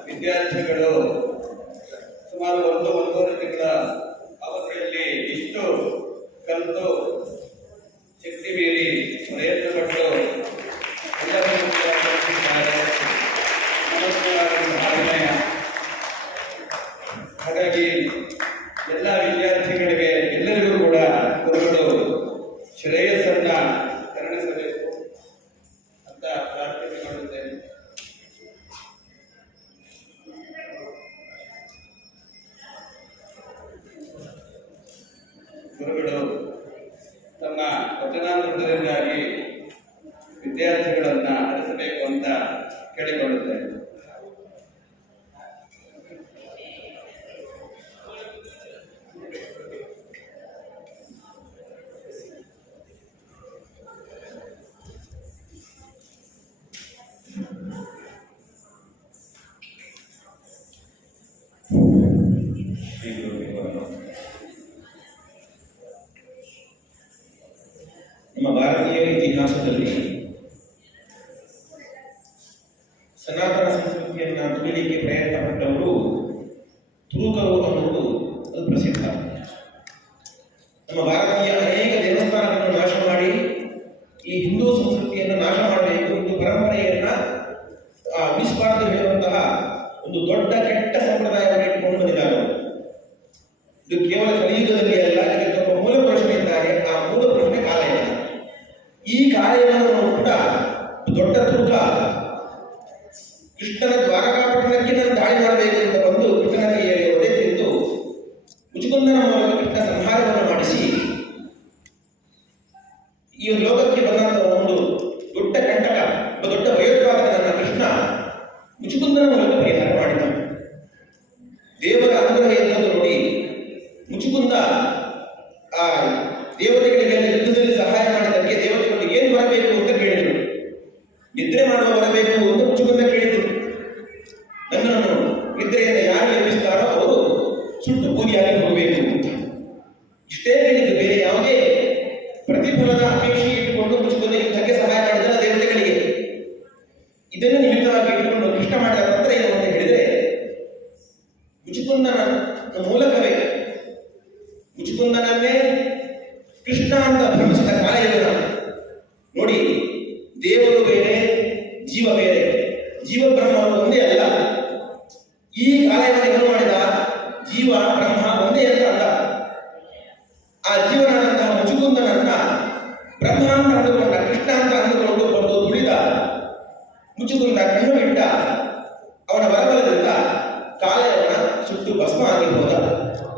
ವಿದ್ಯಾರ್ಥಿಗಳು ಸುಮಾರು 1-1.5 ತಿಂಗಳ ಅವಧಿಯಲ್ಲಿ ಇಷ್ಟು ಕಲಿತು ಶಕ್ತಿ ಮೀರಿ ಪ್ರಯತ್ನಪಟ್ಟು ಎಲ್ಲರೂ ಕಲಿತಿದ್ದಾರೆ. ಸಾಧನೆಯ ಹಾಗಾಗಿ ಎಲ್ಲ ವಿದ್ಯಾರ್ಥಿಗಳಿಗೆ ಎಲ್ಲರಿಗೂ ಕೂಡ ಗುರುಗಳು ಶ್ರೇಯಸ್ಸನ್ನ ಕರುಣಿಸಬೇಕು ಅಂತ ಪ್ರಾರ್ಥನೆ ಮಾಡುತ್ತೇನೆ. ಗುರುಗಳು ತಮ್ಮ ವಚನಾಮೃತದಿಂದಾಗಿ ವಿದ್ಯಾರ್ಥಿಗಳನ್ನ ಹರಿಸಬೇಕು. ಕೇಳಿಕೊಳ್ಳುತ್ತೇನೆ. ನಮ್ಮ ಭಾರತೀಯ ಇತಿಹಾಸದಲ್ಲಿ ಸನಾತನ ಸಂಸ್ಕೃತಿಯನ್ನು ತುಳಿಲಿಕ್ಕೆ ಪ್ರಯತ್ನ ಪಟ್ಟವರು ತುರುಕರು ಅನ್ನುವುದು ಅದು ಪ್ರಸಿದ್ಧ. ನಮ್ಮ ಭಾರತೀಯ ಅನೇಕ ದೇವಸ್ಥಾನಗಳನ್ನು ನಾಶ ಮಾಡಿ ಈ ಹಿಂದೂ ಸಂಸ್ಕೃತಿಯನ್ನು ನಾಶ ಮಾಡಬೇಕು, ಹಿಂದೂ ಪರಂಪರೆಯನ್ನ ಉಳಿಸಬಾರದು ಹೇಳುವಂತಹ ಒಂದು ದೊಡ್ಡ ಕೆಟ್ಟ ಸಂಪ್ರದಾಯವನ್ನು ಇಟ್ಟುಕೊಂಡು ಬಂದಿದ್ದಾರೆ. ಇದು ಕೇವಲ ಕಲಿಯುಗದಲ್ಲಿ ಅಲ್ಲ, ಇದಕ್ಕೆ ಮೂಲ ಪುರುಷನೇ ಇದ್ದಾರೆ. ಆ ಮೂಲ ಪುರುಷನೇ ಕಾಲಯನ. ಈ ಕಾಲಯನವನ್ನು ಕೂಡ ದೊಡ್ಡ ತುರ್ಕ ಕೃಷ್ಣನ ದ್ವಾರಕಾಪಟ್ಟಣಕ್ಕೆ ನಾನು ದಾಳಿ ಮಾಡಬೇಕು ಅಂತ ಬಂದು ಕೃಷ್ಣನ ಕೈಯಲ್ಲಿ ಒಡೆ ತಿಂದು ಮುಚುಕುಂದನ ಮೂಲಕ ಕೃಷ್ಣ ಸಂಹಾರವನ್ನು ಮಾಡಿಸಿ ಈ ಲೋಕಕ್ಕೆ ಬಂದಂತಹ ಒಂದು ದೊಡ್ಡ ಕಂಟಕ, ದೊಡ್ಡ ಭಯೋತ್ಪಾದಕನನ್ನ ಕೃಷ್ಣ ಮುಚುಕುಂದನ ಮೂಲಕ ಪರಿಹಾರ ಮಾಡಿದ. ದೇವರ ಅನುಗ್ರಹ ಎನ್ನುವುದು ನೋಡಿ ಮುಚುಕುಂದ ಆ ದೇವತೆಗಳಿಗೆ ಯುದ್ಧದಲ್ಲಿ ಸಹಾಯ ಮಾಡಿದ್ದಕ್ಕೆ ದೇವತೆಗಳು ಏನು ಬರಬೇಕು ಅಂತ ಕೇಳಿದರು. ನಿದ್ರೆ ಮಾಡುವ ಬರಬೇಕು ಅಂತ ಮುಚುಕುಂದ ಕೇಳಿದರು. ನನ್ನನ್ನು ನಿದ್ರೆಯಿಂದ ಯಾರು ಎಬ್ಬಿಸ್ತಾರೋ ಅವರು ಸುಟ್ಟು ಬೂದಿಯಾಗಿ ಹೋಗಬೇಕು ಅಂತ ಇಷ್ಟೇ ಹೇಳಿದ್ದು. ಬೇರೆ ಯಾವುದೇ ಪ್ರತಿಫಲದ ಅಪೇಕ್ಷೆ ಇಟ್ಟುಕೊಂಡು ಮುಚುಕುಂದ ಯುದ್ಧಕ್ಕೆ ಸಹಾಯ ಮಾಡಿದ ದೇವತೆಗಳಿಗೆ. ಇದನ್ನು ನಿಮಿತ್ತವಾಗಿ ಇಟ್ಟುಕೊಂಡು ಕೃಷ್ಣ ಮಾಡಿದ ತಂತ್ರ ಏನು ಅಂತ ಹೇಳಿದರೆ, ಮುಚುಕುಂದನ ಮೂಲಕವೇ ಮುಚುಕುಂದನನ್ನೇ ಕೃಷ್ಣ ಅಂತ ಭ್ರಮಿಸಿದ ಕಾಲಯನ ನೋಡಿ. ದೇವರು ಬೇರೆ, ಜೀವ ಬೇರೆ, ಜೀವ ಬ್ರಹ್ಮರು ಒಂದೇ ಅಲ್ಲ. ಈ ಕಾಲಯನ ಏನು ಮಾಡಿದ, ಜೀವ ಬ್ರಹ್ಮ ಒಂದೇ ಅಂತ ಅಲ್ಲ. ಆ ಜೀವನಾದಂತಹ ಮುಚುಕುಂದನನ್ನ ಬ್ರಹ್ಮ ಅಂತ ಅಂದುಕೊಂಡ, ಕೃಷ್ಣ ಅಂತ ಅಂದುಕೊಂಡು ಬಂದು ತುಳಿದ ಮುಚುಕುಂದ ಕಣ್ಣು ಬಿಟ್ಟ. ಅವನ ಬರಬಲದಿಂದ ಕಾಲಯನ ಸುಟ್ಟು ಭಸ್ಮ ಆಗಿ ಹೋದ.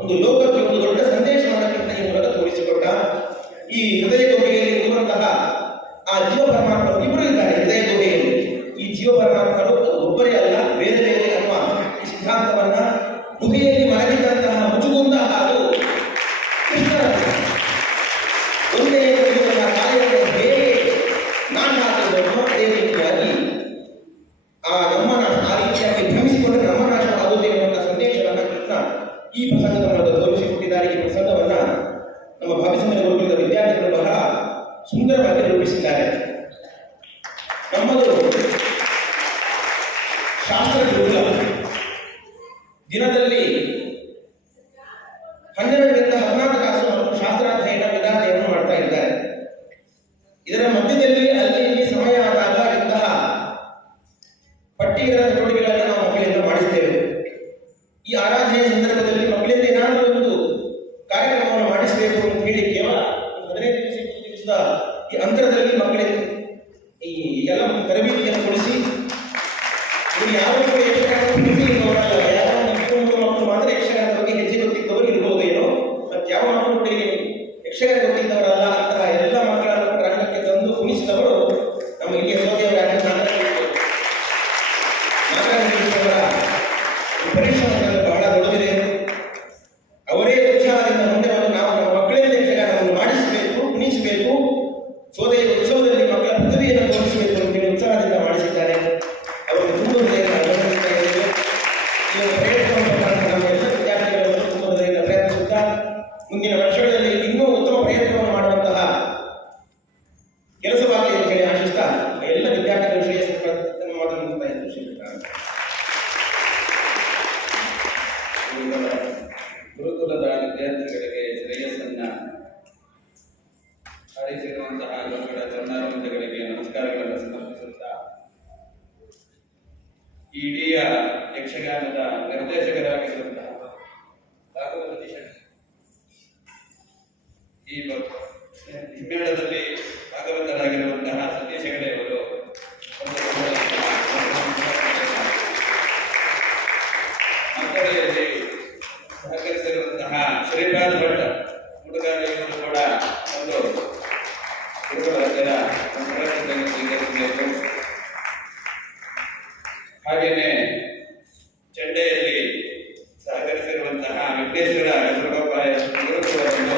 ಒಂದು ಲೋಕಕ್ಕೆ ಒಂದು ದೊಡ್ಡ ಸಂದೇಶವನ್ನು ಕೃಷ್ಣ ಈ ಮೂಲಕ ತೋರಿಸಿಕೊಟ್ಟ. ಈ ಹೃದಯ ಗುಹೆಯಲ್ಲಿ ಇರುವಂತಹ ಆ ಜೀವ ಪರಮಾತ್ಮರು ಇಬ್ಬರು ಇದ್ದಾರೆ ಹೃದಯ ಗುಹೆಯಲ್ಲಿ. ಈ ಜೀವ ಪರಮಾತ್ಮರು ಒಬ್ಬರೇ ಅಲ್ಲ, ಬೇರೆ ಬೇರೆ ಅನ್ನುವ ಈ ಸಿದ್ಧಾಂತವನ್ನ ಗುಹೆಯಲ್ಲಿ ಮಲಗಿದಂತಹ ಮುಚುಕುಂದ ಹಾಗೂ ಕೃಷ್ಣನ ಒಂದೇ ಕಾರ್ಯವನ್ನು ಹೇಗೆ ನಾಶ ಆಗುವುದನ್ನು ಅದೇ ರೀತಿಯಾಗಿ ಆ ರೀತಿಯಾಗಿ ಭ್ರಮಿಸಿಕೊಂಡ್ರೆ ನಮ್ಮ ನಾಶವಾಗುವುದು ಎನ್ನುವಂತಹ ಸಂದೇಶವನ್ನು ಕೃಷ್ಣ ಈ ಪ್ರಸಂಗದ ಮೂಲಕ ತೋರಿಸಿಕೊಟ್ಟಿದ್ದಾರೆ. ಈ ಪ್ರಸಂಗವನ್ನ ನಮ್ಮ ಭಾವಿಸಿದ ಗುರುಕುಲದ ವಿದ್ಯಾರ್ಥಿಗಳು ಬಹಳ ಸುಂದರವಾಗಿ ರೂಪಿಸಿದ್ದಾರೆ. ನಮ್ಮದು ಶಾಸ್ತ್ರ ಗುರುಕುಲ. ದಿನದಲ್ಲಿ 12ರಿಂದ 14 ತಾಸು ಶಾಸ್ತ್ರಾಧ್ಯಯನ ವಿದ್ಯಾರ್ಥಿಯನ್ನು ಮಾಡ್ತಾ ಇದ್ದಾರೆ. ಇದರ ಮಧ್ಯದಲ್ಲಿ ಅಲ್ಲಿ ಸಮಯ ಆದಾಗ ಇಂತಹ ಪಠ್ಯೇತರ ಚಟುವಟಿಕೆಗಳನ್ನು ನಾವು ಮಕ್ಕಳಿಂದ ಮಾಡಿಸ್ತೇವೆ. ಈ ಆರಾಧನೆಯ ಸಂದರ್ಭದಲ್ಲಿ ಮಕ್ಕಳಿಂದ ಏನಾದರೂ ಒಂದು ಕಾರ್ಯಕ್ರಮವನ್ನು ಮಾಡಿಸಬೇಕು ಅಂತ ಹೇಳಿ ಕೇವಲ 15 ದಿವಸದ ಈ ಅಂತರದಲ್ಲಿ ಮಕ್ಕಳಿಗೆ ಈ ಎಲ್ಲ ತರಬೇತಿಯನ್ನು ಕೊಡಿಸಿ ಯಾವ ಮಕ್ಕಳು ಮಾತ್ರ ಯಕ್ಷಗಾನದ ಬಗ್ಗೆ ಹೆಚ್ಚು ಗೊತ್ತಿದ್ದವರು ಇರಬಹುದೇನೋ, ಮತ್ತೆ ಯಾವ ಮಕ್ಕಳು ಕೂಡ ಯಕ್ಷಗಾನ ಗೊತ್ತಿದ್ದವರಲ್ಲ ಅಂತಹ ಎಲ್ಲ ಮಕ್ಕಳನ್ನು ರಂಗಕ್ಕೆ ತಂದು ಕುಣಿಸಿದವರು ನಮ್ಮ ಇಲ್ಲಿ ಸೋದೆಯವರ ಪರಿಶ್ರಮದಲ್ಲಿ ಬಹಳ ದೊಡ್ಡದಿದೆ. ಅವರೇ ಉತ್ಸಾಹದಿಂದ ಮುಂದೆ ಬಂದು ನಾವು ನಮ್ಮ ಮಕ್ಕಳಿಂದ ಯಕ್ಷಗಾನವನ್ನು ಮಾಡಿಸಬೇಕು, ಕುಣಿಸಬೇಕು, ಸೋದೆಯ ಉತ್ಸವದಲ್ಲಿ ಮಕ್ಕಳ ಪ್ರತಿಭೆಯನ್ನು ತೋರಿಸಬೇಕು ಅಂತ ಹೇಳಿ ಉತ್ಸಾಹದಿಂದ ಮಾಡಿಸಿದ್ದಾರೆ. ಅವರು ತುಂಬ ಹೃದಯದಿಂದ ಅಭಿನಂದಿಸ್ತಾ ಇದ್ದೇವೆ. ಈ ಒಂದು ಪ್ರಯತ್ನವನ್ನು ನಮ್ಮ ಎಲ್ಲ ವಿದ್ಯಾರ್ಥಿಗಳನ್ನು ತುಂಬ ಹೃದಯದಿಂದ ಪ್ರಯತ್ನಿಸುತ್ತಾ ಮುಂದಿನ ವರ್ಷಗಳಲ್ಲಿ ಇನ್ನೂ ಉತ್ತಮ ಪ್ರಯತ್ನವನ್ನು ಮಾಡುವಂತಹ ಕೆಲಸವಾಗಲಿ ಅಂತ ಹೇಳಿ ಆಶಿಸ್ತಾ ಎಲ್ಲ ವಿದ್ಯಾರ್ಥಿಗಳ ಶ್ರೇಯಸ್ಸನ್ನು ಮಾತನಾಡುತ್ತಾ ಇದ್ದು ಗುರುಕುಲದ ವಿದ್ಯಾರ್ಥಿಗಳಿಗೆ ಶ್ರೇಯಸ್ಸನ್ನ ಹಾರೈಸಿರುವಂತಹ ಗುರುಗಳ ಚರಣಾರವಿಂದಗಳಿಗೆ ನಮಸ್ಕಾರಗಳನ್ನು ಸಮರ್ಪಿಸುತ್ತಾ ಈ ಇಡೀ ಯಕ್ಷಗಾನದ ನಿರ್ದೇಶಕರಾಗಿರುವಂತಹ ಭಾಗವತಿ ಈ ಹಿಮ್ಮೇಳದಲ್ಲಿ ಭಾಗವತರಾಗಿರುವಂತಹ ಸತೀಶ್ ಹೆಗಡೆಯವರು ಮಾತುಕತೆಯಲ್ಲಿ ಸಹಕರಿಸಿರುವಂತಹ ಶ್ರೀಪಾದ್ ಭಟ್ ಹುಡುಗಾರಿಯವರು ಕೂಡ ಒಂದು ಗುರುಗಳ ಸ್ವೀಕರಿಸಬೇಕು. ಹಾಗೇನೆ ಚೆಂಡೆಯಲ್ಲಿ ಸಹಕರಿಸಿರುವಂತಹ ವಿಘ್ನೇಶ್ವರ ಹೆಸರುಗೊಪ್ಪಾಯ ಗುರುಕುಲವನ್ನು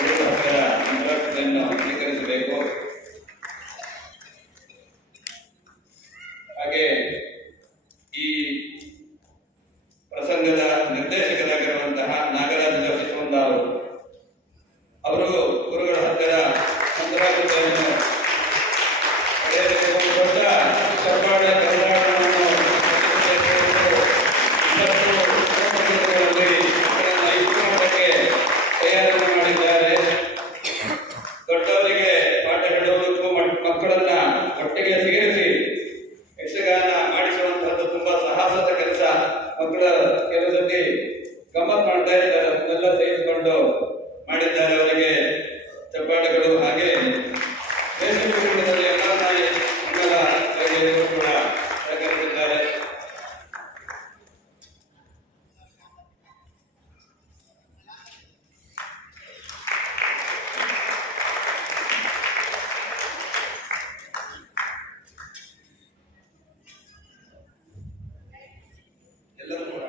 ಗುರುಭಕ್ತರ ಮಂಗಳಾರತಿಯನ್ನು ಸ್ವೀಕರಿಸಬೇಕು. ಹಾಗೆ ಈ ಪ್ರಸಂಗದ ನಿರ್ದೇಶಕರಾಗಿರುವಂತಹ ನಾಗರಾಜ ಜೋಶಿ ಸೋಂದಾರು ಅವರು ಗುರುಗಳ ಹತ್ತಿರ ಮಂಗಳಾರತಿಯನ್ನು ದೊಡ್ಡ ಕರ್ನಾಟಕ ಕರ್ನಾಟಕವನ್ನು ತಯಾರಿಯನ್ನು ಮಾಡಿದ್ದಾರೆ. ದೊಡ್ಡವರಿಗೆ ಪಾಠ ಹೇಳುವುದಕ್ಕೂ ಮಕ್ಕಳನ್ನ ಒಟ್ಟಿಗೆ ಸೇರಿಸಿ ಯಕ್ಷಗಾನ ಮಾಡಿಸುವಂತಹದ್ದು ತುಂಬಾ ಸಾಹಸದ ಕೆಲಸ. ಮಕ್ಕಳ ಕೆಲಸದಲ್ಲಿ ಗಮ್ಮತ್ ಮಾಡ್ತಾ ಇದ್ದಾರೆ, ಅದನ್ನೆಲ್ಲ ತೆಗೆದುಕೊಂಡು ಮಾಡಿದ್ದಾರೆ. ಅವರಿಗೆ ಚಪ್ಪಾಳೆಗಳು. ಹಾಗೆ ದೇಶದಲ್ಲಿ ಅಣ್ಣಾನಾಯಿ ಮಂಗಲ ಕೈಗೆಯವರು ಕೂಡ ಸಹಕರಿಸಿದ್ದಾರೆ. ಎಲ್ಲರೂ ಕೂಡ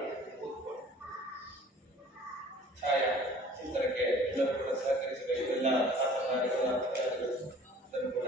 ಛಾಯಾ ಚಿತ್ರಕ್ಕೆ ಎಲ್ಲರೂ ಕೂಡ ಸಹಕರಿಸಬೇಕು. ಎಲ್ಲ ಪಾತ್ರಧಾರಿಗಳು ಎಲ್ಲರೂ ಕೂಡ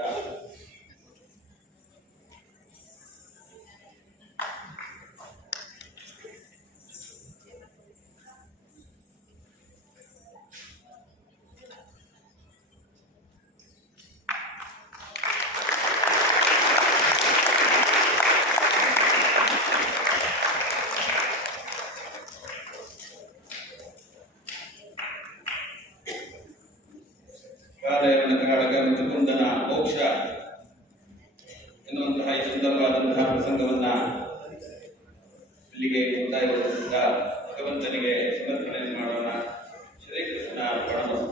ಕಾಲಯವನ ಕಾಳಗ ಮುಚುಕುಂದನ ಮೋಕ್ಷ ಎನ್ನುವಂತಹ ಈ ಸುಂದರವಾದಂತಹ ಪ್ರಸಂಗವನ್ನ ಇಲ್ಲಿಗೆ ಮುಕ್ತಾಯಗೊಳಿಸುತ್ತಾ ಭಗವಂತನಿಗೆ ಸಮರ್ಪಣೆ ಮಾಡೋಣ. ಶ್ರೀಕೃಷ್ಣ ಅರ್ಪಣಮಸ್ತು.